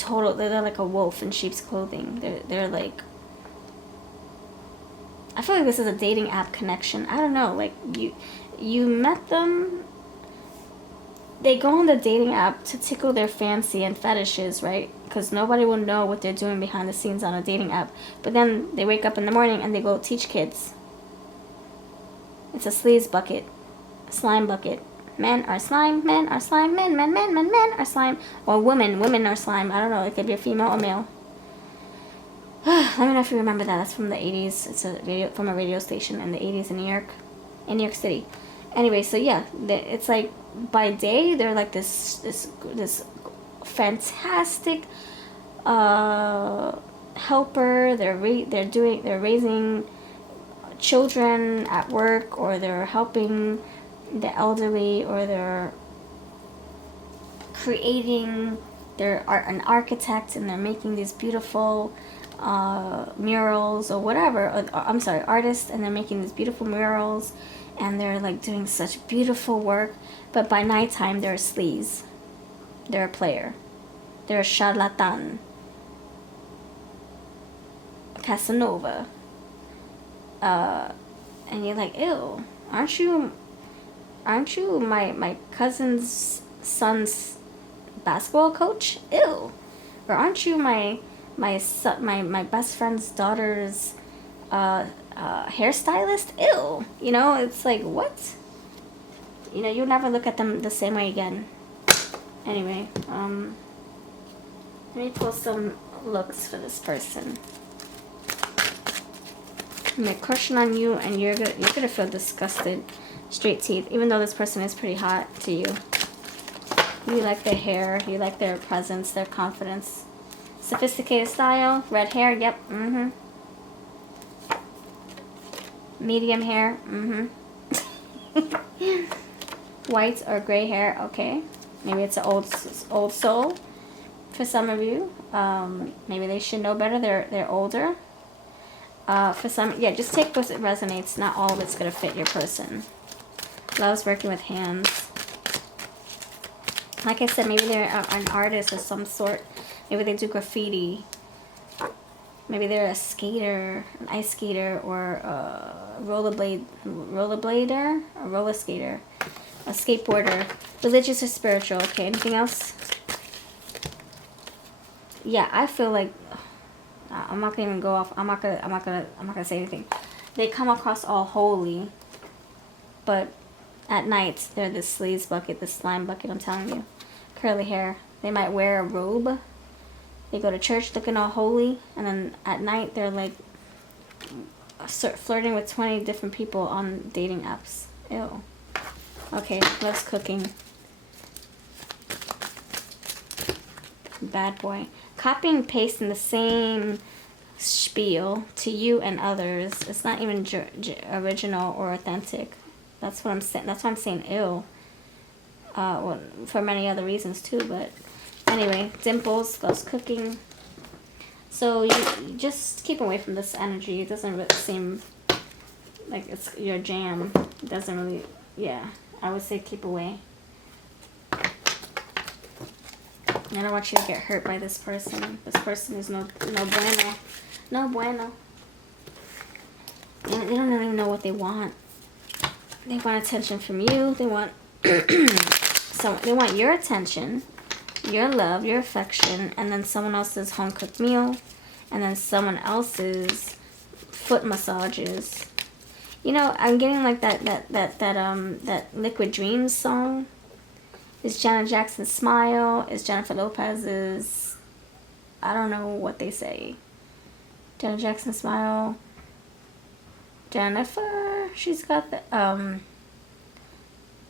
like a wolf in sheep's clothing. They're like, I feel like this is a dating app connection. I don't know, like you met them. They go on the dating app to tickle their fancy and fetishes, right? Because nobody will know what they're doing behind the scenes on a dating app. But then they wake up in the morning and they go teach kids. It's a sleaze bucket, slime bucket. Men are slime, men are slime, men are slime. Or women are slime. I don't know, it could be a female or male. Let me know if you remember that. That's from the 80s. It's a video from a radio station in the 80s in New York City. Anyway, so yeah, it's like by day they're like this fantastic helper. They're raising children at work, or they're helping the elderly, or they're creating. They're an architect, and they're making these beautiful murals or whatever. I'm sorry, artists, and they're making these beautiful murals, and they're like doing such beautiful work. But by nighttime, they're a sleaze. They're a player. They're a charlatan. Casanova. And you're like, ew, aren't you my cousin's son's basketball coach? Ew. Or aren't you my best friend's daughter's hairstylist? Ew. You know, it's like, what? You know, you'll never look at them the same way again. Anyway, let me pull some looks for this person. I'm gonna crushing on you, and you're gonna feel disgusted. Straight teeth, even though this person is pretty hot to you. You like their hair, you like their presence, their confidence. Sophisticated style, red hair, yep, Medium hair, White or gray hair, okay. Maybe it's an old soul for some of you. Maybe they should know better, they're older. For some, yeah, just take what resonates. Not all of it's gonna fit your person. Loves working with hands. Like I said, maybe they're an artist of some sort. Maybe they do graffiti. Maybe they're a skater, an ice skater, or a rollerblader, a roller skater, a skateboarder. Religious or spiritual. Okay, anything else? Yeah, I feel like I'm not gonna even go off. I'm not gonna say anything. They come across all holy, but at night they're this sleaze bucket, this slime bucket. I'm telling you, curly hair. They might wear a robe. They go to church looking all holy, and then at night they're like flirting with 20 different people on dating apps. Ew. Okay, loves cooking. Bad boy. Copy and paste in the same spiel to you and others. It's not even original or authentic. That's what I'm saying. That's why I'm saying ew. Well, for many other reasons too, but anyway, dimples, loves cooking. So you just keep away from this energy. It doesn't really seem like it's your jam. It doesn't really, yeah. I would say keep away. I don't want you to get hurt by this person. This person is no bueno. No bueno. They don't even know what they want. They want attention from you. They want they want your attention, your love, your affection, and then someone else's home cooked meal, and then someone else's foot massages. You know, I'm getting like that Liquid Dreams song. Is Janet Jackson's Smile. Is Jennifer Lopez's, I don't know what they say. Janet Jackson's Smile. Jennifer, she's got the,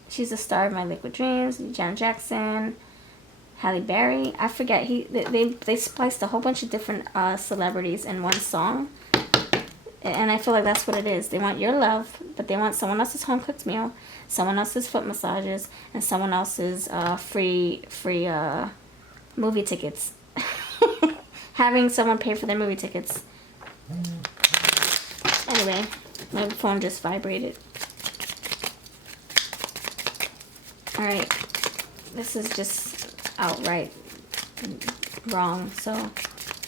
she's the star of My Liquid Dreams. Janet Jackson. Halle Berry. I forget. They spliced a whole bunch of different celebrities in one song. And I feel like that's what it is. They want your love, but they want someone else's home-cooked meal, someone else's foot massages, and someone else's free movie tickets. Having someone pay for their movie tickets. Anyway, my phone just vibrated. Alright, this is just outright wrong, so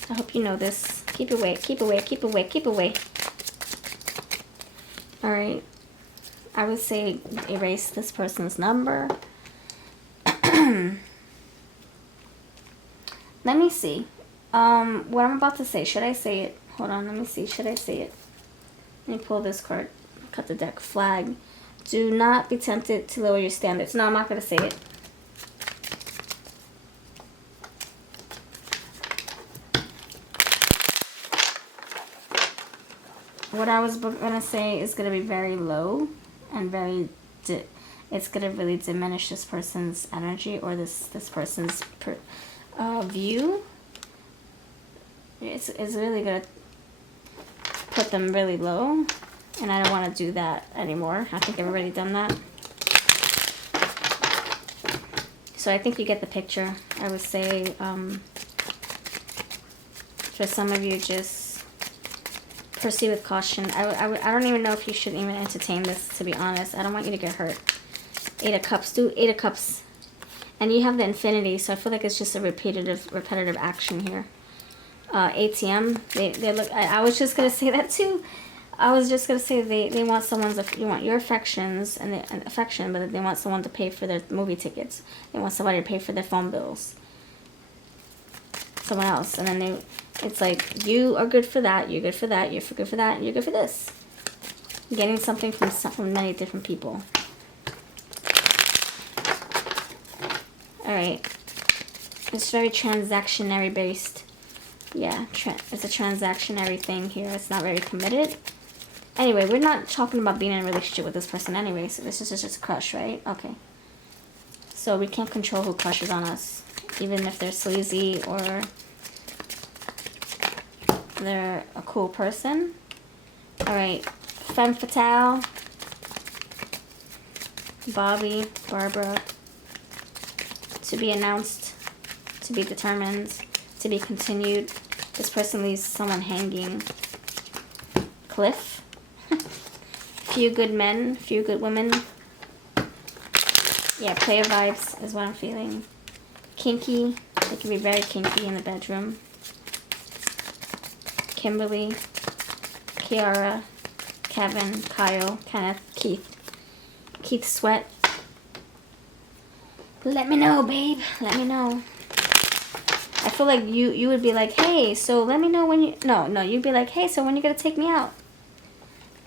I hope you know this. Keep away, keep away, keep away, keep away. Alright, I would say erase this person's number. Let me see. What I'm about to say, should I say it? Hold on, let me see. Should I say it? Let me pull this card. Cut the deck. Flag. Do not be tempted to lower your standards. No, I'm not going to say it. What I was going to say is going to be very low and very... it's going to really diminish this person's energy or this person's view. It's really going to put them really low, and I don't want to do that anymore. I think I've already done that. So I think you get the picture. I would say for some of you, just proceed with caution. I don't even know if you should even entertain this, to be honest. I don't want you to get hurt. 8 of Cups. Do 8 of Cups. And you have the Infinity, so I feel like it's just a repetitive action here. ATM. They look. I was just gonna say that too. I was just gonna say they want someone's. You want your affections and affection, but they want someone to pay for their movie tickets. They want somebody to pay for their phone bills. Someone else, and then it's like, you are good for that. You're good for that. You're good for that. You're good for this. Getting something from many different people. All right. It's very transactionary based. Yeah, it's a transactionary thing here. It's not very committed. Anyway, we're not talking about being in a relationship with this person anyway, so this is just a crush, right? Okay. So we can't control who crushes on us, even if they're sleazy or they're a cool person. Alright, femme fatale. Bobby, Barbara. To be announced, to be determined, to be continued. This person leaves someone hanging. Cliff. Few good men, few good women. Yeah, player vibes is what I'm feeling. Kinky. They can be very kinky in the bedroom. Kimberly. Kiara. Kevin. Kyle. Kenneth. Keith. Keith Sweat. Let me know, babe. Let me know. I feel like you would be like, hey, so let me know when you... No, you'd be like, hey, so when you gonna take me out?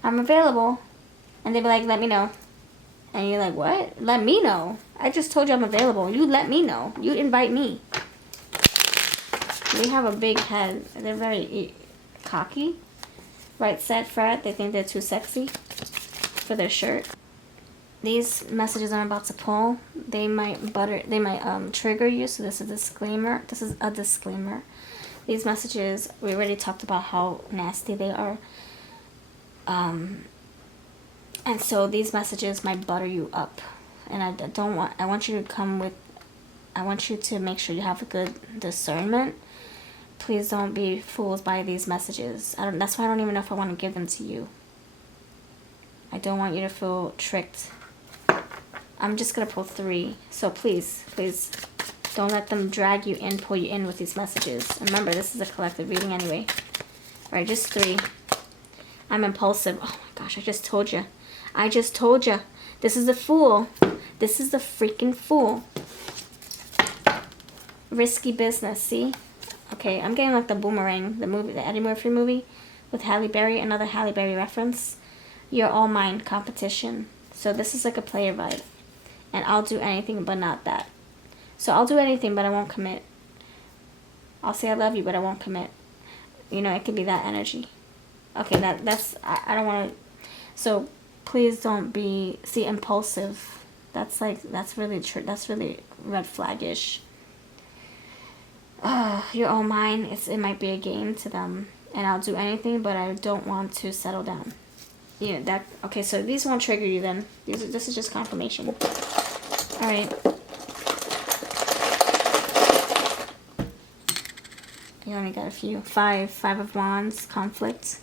I'm available. And they'd be like, let me know. And you're like, what? Let me know? I just told you I'm available. You let me know. You invite me. They have a big head. They're very cocky. Right set fret. They think they're too sexy for their shirt. These messages I'm about to pull, they might trigger you, so this is a disclaimer. This is a disclaimer. These messages, we already talked about how nasty they are. And so these messages might butter you up. And I want you to make sure you have a good discernment. Please don't be fooled by these messages. That's why I don't even know if I want to give them to you. I don't want you to feel tricked. I'm just going to pull 3. So please don't let them drag you in, pull you in with these messages. And remember, this is a collective reading anyway. Alright, just 3. I'm impulsive. Oh my gosh, I just told you. This is the Fool. This is the freaking Fool. Risky business, see? Okay, I'm getting like the Boomerang, the movie, the Eddie Murphy movie with Halle Berry, another Halle Berry reference. You're all mine competition. So this is like a player vibe. And I'll do anything but not that. So I'll do anything but I won't commit. I'll say I love you but I won't commit. You know, it could be that energy. Okay, that's I don't want to. So please don't be impulsive. That's really red flaggish. You're all mine. It might be a game to them, and I'll do anything, but I don't want to settle down. Yeah, that okay. So these won't trigger you then. This is just confirmation. All right. You only got a few. Five of Wands, conflict.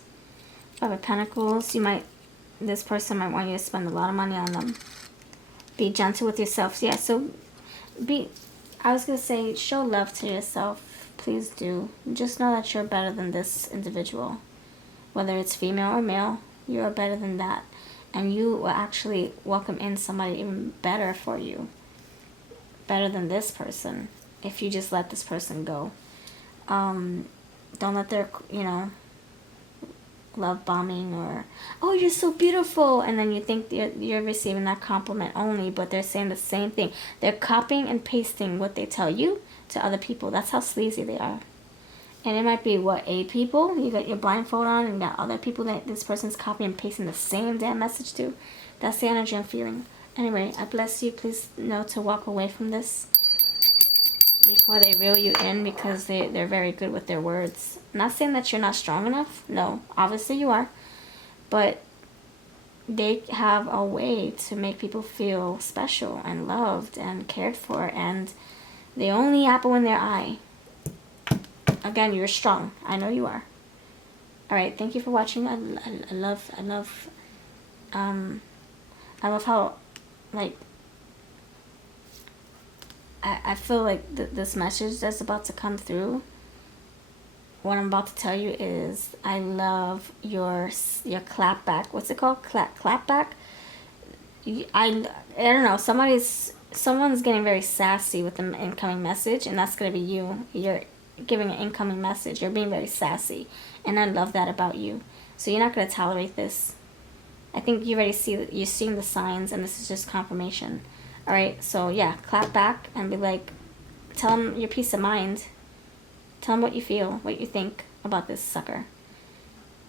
Five of Pentacles. This person might want you to spend a lot of money on them. Be gentle with yourself. Yeah, so I was going to say, show love to yourself. Please do. Just know that you're better than this individual. Whether it's female or male, you are better than that. And you will actually welcome in somebody even better for you. Better than this person. If you just let this person go. Don't let their, love bombing or, oh, you're so beautiful. And then you think you're receiving that compliment only, but they're saying the same thing. They're copying and pasting what they tell you to other people. That's how sleazy they are. And it might be, 8 people? You got your blindfold on and you got other people that this person's copying and pasting the same damn message to. That's the energy I'm feeling. Anyway, I bless you. Please know to walk away from this before they reel you in, because they're very good with their words. Not saying that you're not strong enough. No, obviously you are. But they have a way to make people feel special and loved and cared for. And the only apple in their eye. Again, you're strong. I know you are. Alright, thank you for watching. I love how, like, I feel like this message that's about to come through, what I'm about to tell you is, I love your clap back. What's it called? Clap back? I don't know. Someone's getting very sassy with the incoming message, and that's going to be you. You're giving an incoming message. You're being very sassy, and I love that about you. So you're not going to tolerate this. I think you already you're seeing the signs, and this is just confirmation. All right, so yeah, clap back and be like, tell them your peace of mind. Tell them what you feel, what you think about this sucker,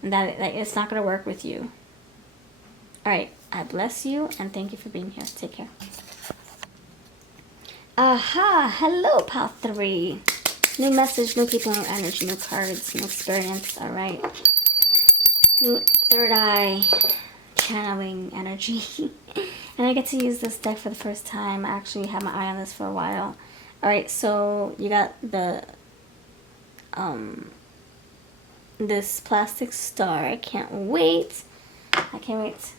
and that it's not going to work with you. All right, I bless you, and thank you for being here. Take care. Aha, hello, pal 3. New message, new people, new energy, new cards, new experience. All right. New third eye channeling energy. And I get to use this deck for the first time. I actually had my eye on this for a while. All right, so you got the this plastic star. I can't wait. I can't wait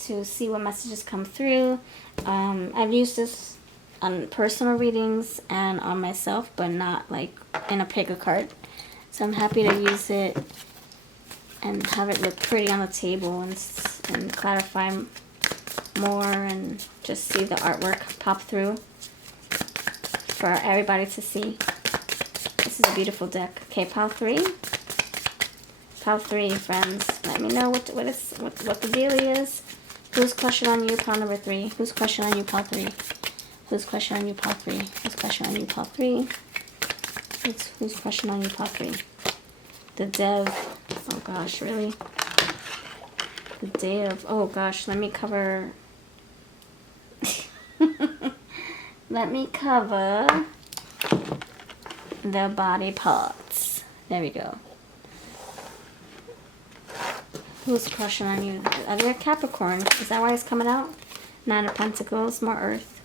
to see what messages come through. I've used this on personal readings and on myself, but not like in a pick a card. So I'm happy to use it and have it look pretty on the table and clarify more and just see the artwork pop through for everybody to see. This is a beautiful deck. Okay, pile 3. Pile 3, friends. Let me know what the deal is. Whose question on you, pile number 3? Whose question on you, pile 3? Whose question on you, pile 3? Whose question on you, pile 3? Whose question on you, pile 3? The Dev. Oh gosh, really? The Dev. Oh gosh, let me cover. Let me cover the body parts. There we go. Who's crushing on you? Are they a Capricorn? Is that why it's coming out? 9 of Pentacles, more Earth.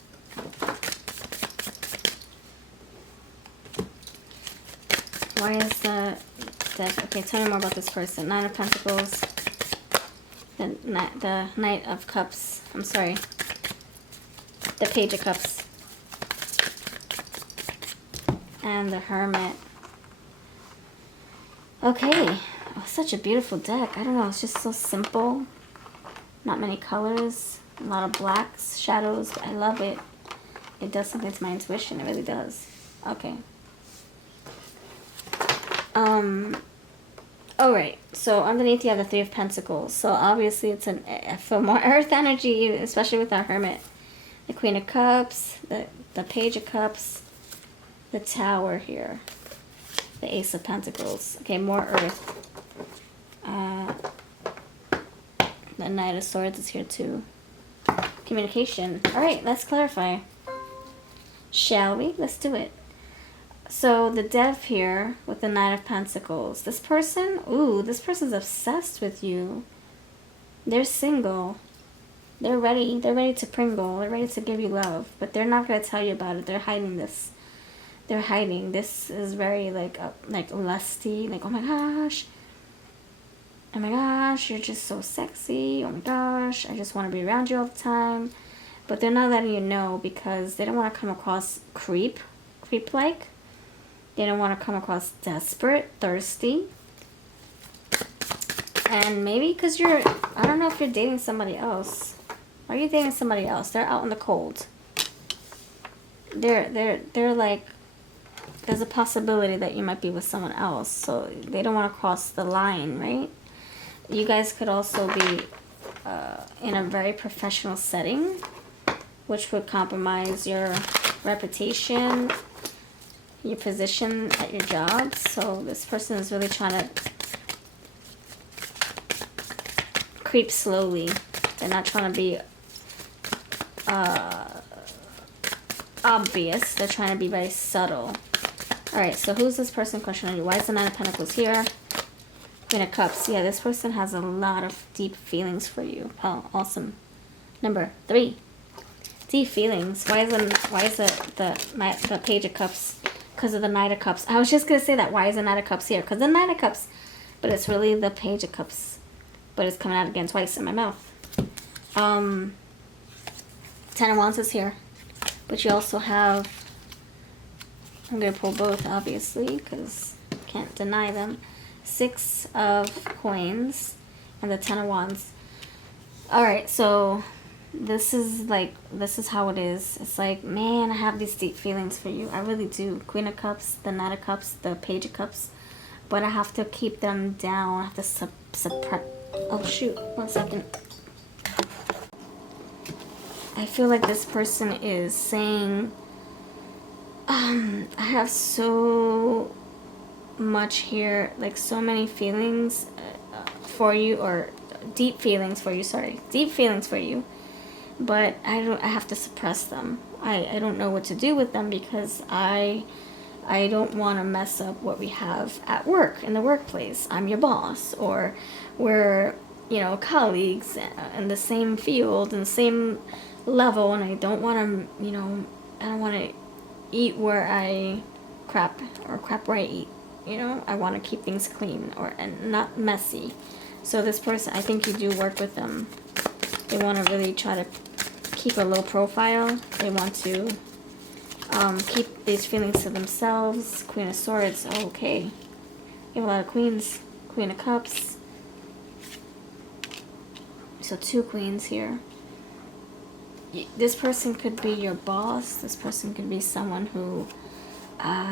Why is the okay, tell me more about this person. 9 of Pentacles. The Knight of Cups. I'm sorry. The Page of Cups. And the Hermit. Okay. Oh, such a beautiful deck. I don't know. It's just so simple. Not many colors. A lot of blacks, shadows. I love it. It does something to my intuition. It really does. Okay. Alright, so underneath you have the 3 of Pentacles. So obviously it's I feel more earth energy, especially with our Hermit. The Queen of Cups, the Page of Cups, the Tower here, the Ace of Pentacles. Okay, more earth. The Knight of Swords is here too. Communication. Alright, let's clarify. Shall we? Let's do it. So the Dev here with the Knight of Pentacles. This person, this person's obsessed with you. They're single. They're ready to pringle. They're ready to give you love. But they're not going to tell you about it. They're hiding this. They're hiding. This is very like lusty, like, oh my gosh, you're just so sexy, oh my gosh, I just want to be around you all the time. But they're not letting you know because they don't want to come across creep-like. They don't want to come across desperate, thirsty. And maybe because I don't know if you're dating somebody else. Are you dating somebody else? They're out in the cold. They're like, there's a possibility that you might be with someone else. So they don't want to cross the line, right? You guys could also be in a very professional setting, which would compromise your reputation, your position at your job. So this person is really trying to creep slowly. They're not trying to be obvious. They're trying to be very subtle. Alright, so who's this person questioning you? Why is the Nine of Pentacles here? Queen of Cups. Yeah, this person has a lot of deep feelings for you. Oh, awesome. Number 3. Deep feelings. Why is the Page of Cups? Because of the Knight of Cups. I was just going to say that. Why is the Knight of Cups here? Because the Knight of Cups. But it's really the Page of Cups. But it's coming out again twice in my mouth. Ten of Wands is here. But you also have, I'm going to pull both, obviously, because I can't deny them. 6 of Coins and the 10 of Wands. Alright, so this is how it is. It's like, man, I have these deep feelings for you. I really do. Queen of Cups, the Knight of Cups, the Page of Cups. But I have to keep them down. I have to suppress. Oh, shoot. 1 second. I feel like this person is saying, I have so much here, like so many feelings for you, or deep feelings for you, sorry. Deep feelings for you. But I have to suppress them. I don't know what to do with them because I don't want to mess up what we have at work, in the workplace. I'm your boss, or we're, you know, colleagues in the same field, in the same level, and I don't want to, you know, I don't want to eat where I crap, or crap where I eat, you know. I want to keep things clean and not messy. So this person, I think you do work with them. They want to really try to keep a low profile. They want to keep these feelings to themselves. Queen of Swords. Oh, okay. You have a lot of queens. Queen of Cups. So 2 queens here. This person could be your boss. This person could be someone who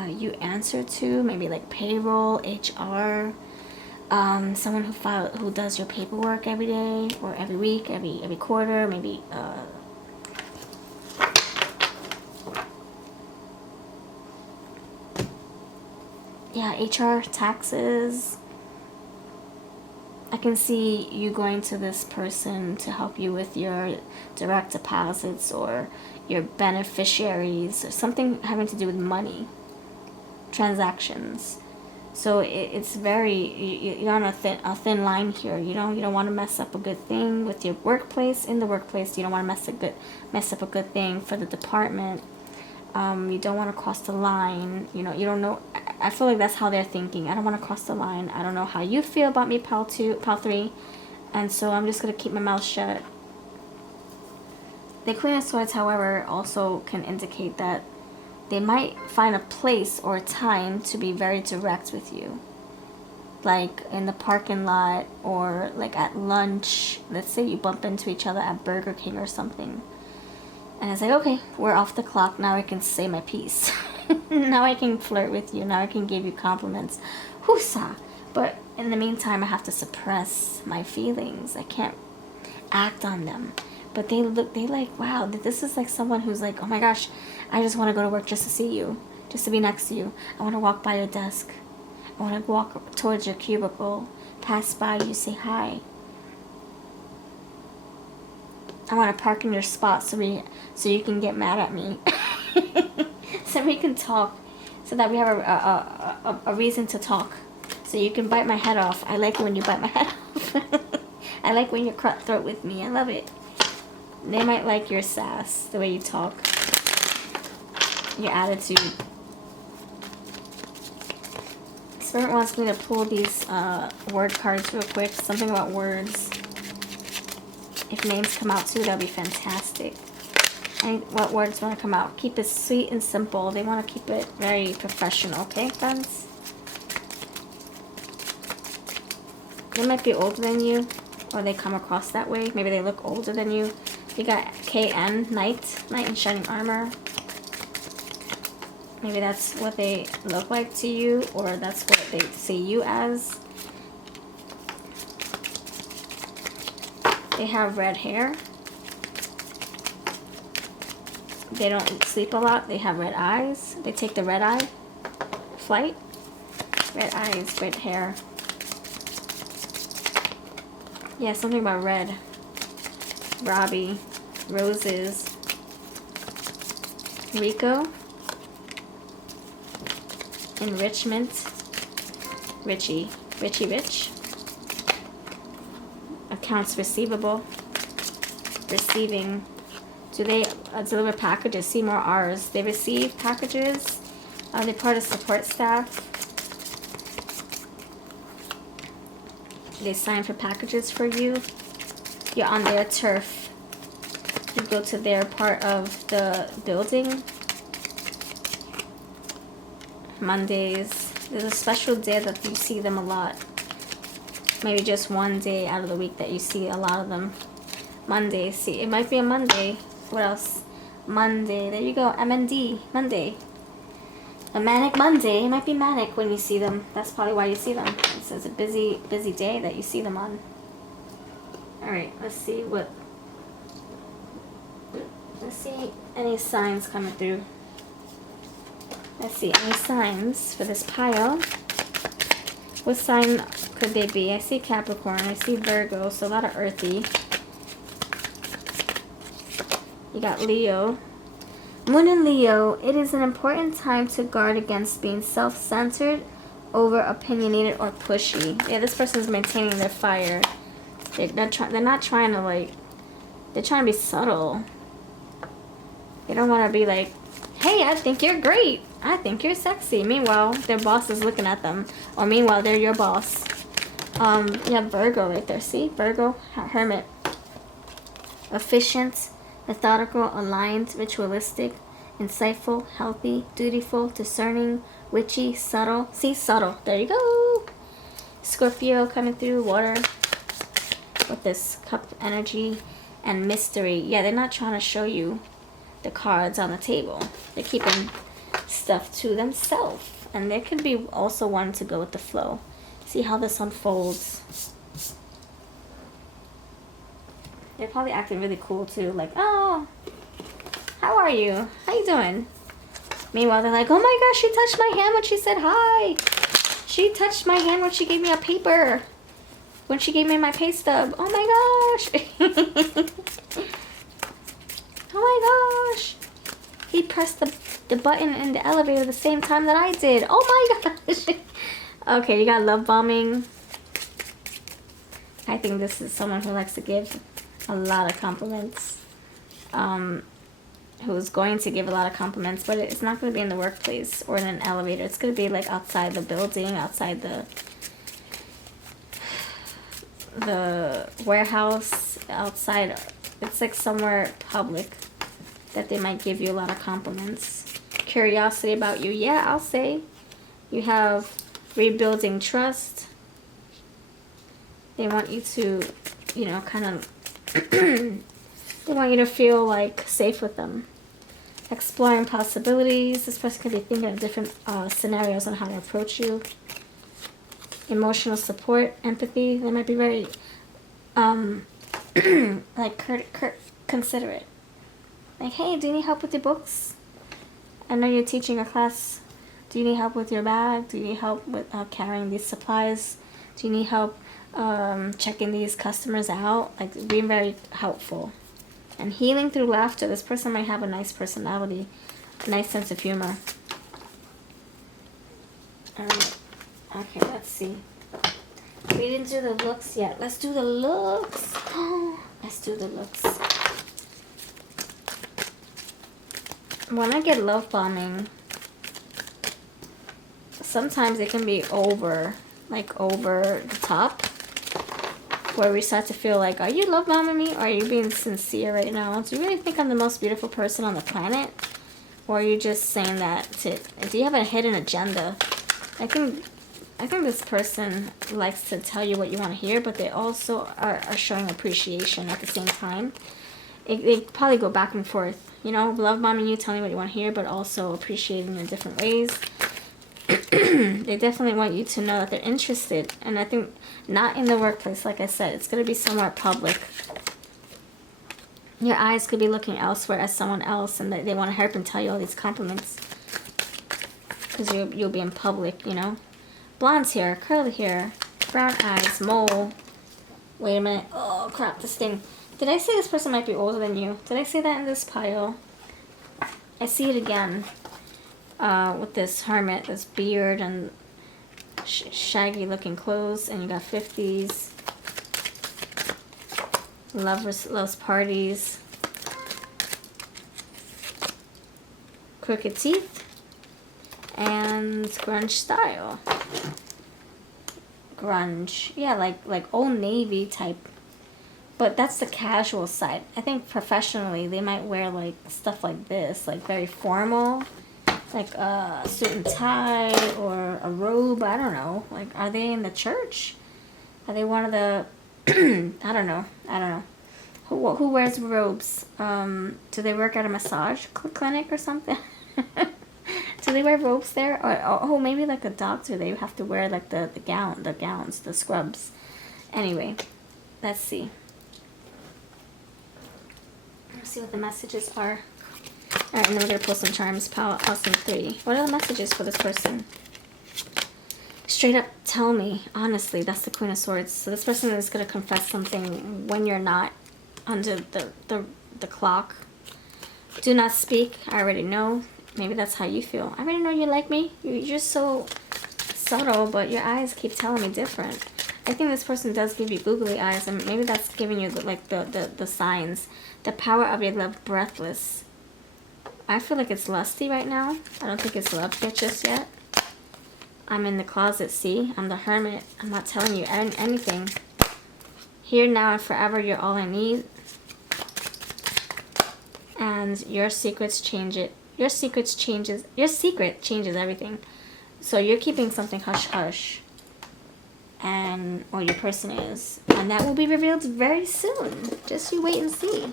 you answer to. Maybe like payroll, HR. Someone who does your paperwork every day, or every week, every quarter, maybe yeah, HR, taxes. I can see you going to this person to help you with your direct deposits or your beneficiaries, or something having to do with money, transactions. So it's very, you're on a thin line here. You don't want to mess up a good thing with your workplace. In the workplace, you don't want to mess up a good thing for the department. You don't want to cross the line. You know, you don't know. I feel like that's how they're thinking. I don't want to cross the line. I don't know how you feel about me, pal 2, pal 3. And so I'm just going to keep my mouth shut. The Queen of Swords, however, also can indicate that they might find a place or a time to be very direct with you. Like in the parking lot, or like at lunch. Let's say you bump into each other at Burger King or something. And it's like, okay, we're off the clock. Now I can say my piece. Now I can flirt with you. Now I can give you compliments. Whoosah. But in the meantime, I have to suppress my feelings. I can't act on them. But they like, wow, this is like someone who's like, oh my gosh, I just want to go to work just to see you. Just to be next to you. I want to walk by your desk. I want to walk towards your cubicle. Pass by you, say hi. I want to park in your spot so you can get mad at me. So we can talk. So that we have a reason to talk. So you can bite my head off. I like it when you bite my head off. I like when you're cutthroat with me. I love it. They might like your sass, the way you talk, your attitude. Spirit wants me to pull these word cards real quick. Something about words. If names come out too, that'll be fantastic. And what words want to come out? Keep it sweet and simple. They want to keep it very professional, okay, friends? They might be older than you, or they come across that way. Maybe they look older than you. You got KN, Knight in Shining Armor. Maybe that's what they look like to you, or that's what they see you as. They have red hair. They don't sleep a lot. They have red eyes. They take the red eye flight. Red eyes, red hair. Yeah, something about red. Robbie. Roses. Rico. Enrichment. Richie. Richie Rich. Accounts receivable. Receiving. Do they deliver packages? See more R's. They receive packages. They're part of support staff. They sign for packages for you. You're on their turf. You go to their part of the building. Mondays. There's a special day that you see them a lot. Maybe just one day out of the week that you see a lot of them. Monday. See, it might be a Monday. What else? Monday. There you go. MND. Monday. A manic Monday. It might be manic when you see them. That's probably why you see them. It says a busy day that you see them on. Alright, let's see any signs coming through. Let's see, any signs for this pile. What sign could they be? I see Capricorn. I see Virgo. So a lot of earthy. You got Leo. Moon in Leo, it is an important time to guard against being self-centered, over-opinionated, or pushy. Yeah, this person is maintaining their fire. They're not trying to, like, they're trying to be subtle. They don't want to be like, hey, I think you're great. I think you're sexy. Meanwhile, their boss is looking at them. Or meanwhile, they're your boss. You have Virgo right there. See? Virgo, Hermit. Efficient. Methodical, aligned, ritualistic, insightful, healthy, dutiful, discerning, witchy, subtle. See, subtle. There you go. Scorpio coming through, water with this cup energy and mystery. Yeah, they're not trying to show you the cards on the table. They're keeping stuff to themselves. And there could be also one to go with the flow. See how this unfolds. They're probably acting really cool too, like, oh, how are you? How you doing? Meanwhile, they're like, oh my gosh, she touched my hand when she said hi. She touched my hand when she gave me a paper. When she gave me my pay stub. Oh my gosh. Oh my gosh. He pressed the button in the elevator the same time that I did. Oh my gosh. Okay, you got love bombing. I think this is someone who likes to give a lot of compliments, who's going to give a lot of compliments, but it's not going to be in the workplace or in an elevator. It's going to be like outside the building, outside the warehouse, outside. It's like somewhere public that they might give you a lot of compliments. Curiosity about you. Yeah, I'll say. You have rebuilding trust. They want you to, you know, kind of they want you to feel like safe with them. Exploring possibilities. This person could be thinking of different scenarios on how to approach you. Emotional support, empathy. They might be very like considerate. Like, hey, do you need help with your books? I know you're teaching a class. Do you need help with your bag? Do you need help with carrying these supplies? Do you need help checking these customers out? Like, being very helpful. And healing through laughter. This person might have a nice personality, a nice sense of humor. Alright. Okay, let's see. We didn't do the looks yet. Let's do the looks. Let's do the looks. When I get love bombing, sometimes it can be over the top, where we start to feel like, are you love bombing me, or are you being sincere right now? Do you really think I'm the most beautiful person on the planet? Or are you just saying that do you have a hidden agenda? I think this person likes to tell you what you want to hear, but they also are showing appreciation at the same time. They probably go back and forth, you know, love bombing you, telling you what you want to hear, but also appreciating in different ways. They definitely want you to know that they're interested. And I think not in the workplace, like I said, it's going to be somewhere public. Your eyes could be looking elsewhere as someone else, and they want to hurry up and tell you all these compliments. Because you'll be in public, you know. Blonde hair, curly hair, brown eyes, mole. Wait a minute. Oh, crap, this thing. Did I say this person might be older than you? Did I say that in this pile? I see it again. With this hermit, this beard and shaggy looking clothes, and you got 50s. Loves parties. Crooked teeth. And grunge style. Grunge. Yeah, like Old Navy type. But that's the casual side. I think professionally they might wear like stuff like this, like very formal. Like a suit and tie or a robe. I don't know. Like, are they in the church? Are they one of the... I don't know. Who wears robes? Do they work at a massage clinic or something? Do they wear robes there? Or maybe like a doctor. They have to wear like the gowns, the scrubs. Anyway, let's see. Let's see what the messages are. Alright, and then we're going to pull some charms. Power Awesome 3. What are the messages for this person? Straight up tell me. Honestly, that's the Queen of Swords. So this person is going to confess something when you're not under the clock. Do not speak. I already know. Maybe that's how you feel. I already know you like me. You're so subtle, but your eyes keep telling me different. I think this person does give you googly eyes, and maybe that's giving you like the signs. The power of your love, breathless. I feel like it's lusty right now. I don't think it's love yet just yet. I'm in the closet, see? I'm the hermit. I'm not telling you anything. Here, now, and forever, you're all I need. And your secrets change it. Your secret changes everything. So you're keeping something hush-hush. And, or your person is. And that will be revealed very soon. Just you wait and see.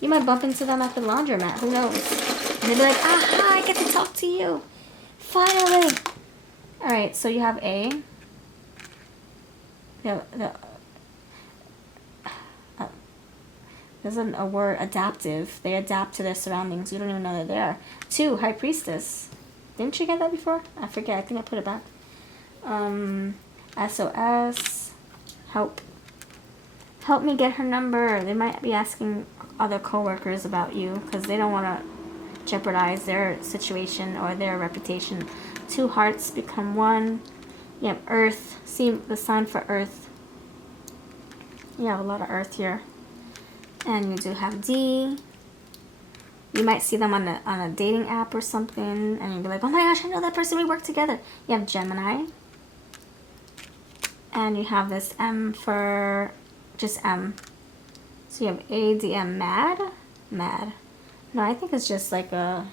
You might bump into them at the laundromat. Who knows? And they'll be like, aha, I get to talk to you. Finally. Alright, so you have A. There's a word, adaptive. They adapt to their surroundings. You don't even know that they are. 2, High Priestess. Didn't you get that before? I forget. I think I put it back. SOS. Help. Help me get her number. They might be asking other coworkers about you because they don't want to jeopardize their situation or their reputation. 2 hearts become 1. You have Earth. See the sign for Earth. You have a lot of Earth here. And you do have D. You might see them on a dating app or something, and you'll be like, oh my gosh, I know that person, we work together. You have Gemini. And you have this M for just M. So you have ADM, mad? Mad. No, I think it's just like a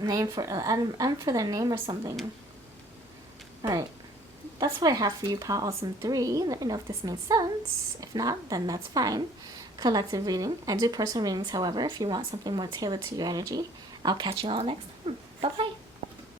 name for, M for their name or something. Alright. That's what I have for you, Pal Awesome 3. Let me know if this makes sense. If not, then that's fine. Collective reading. I do personal readings, however, if you want something more tailored to your energy. I'll catch you all next time. Bye-bye.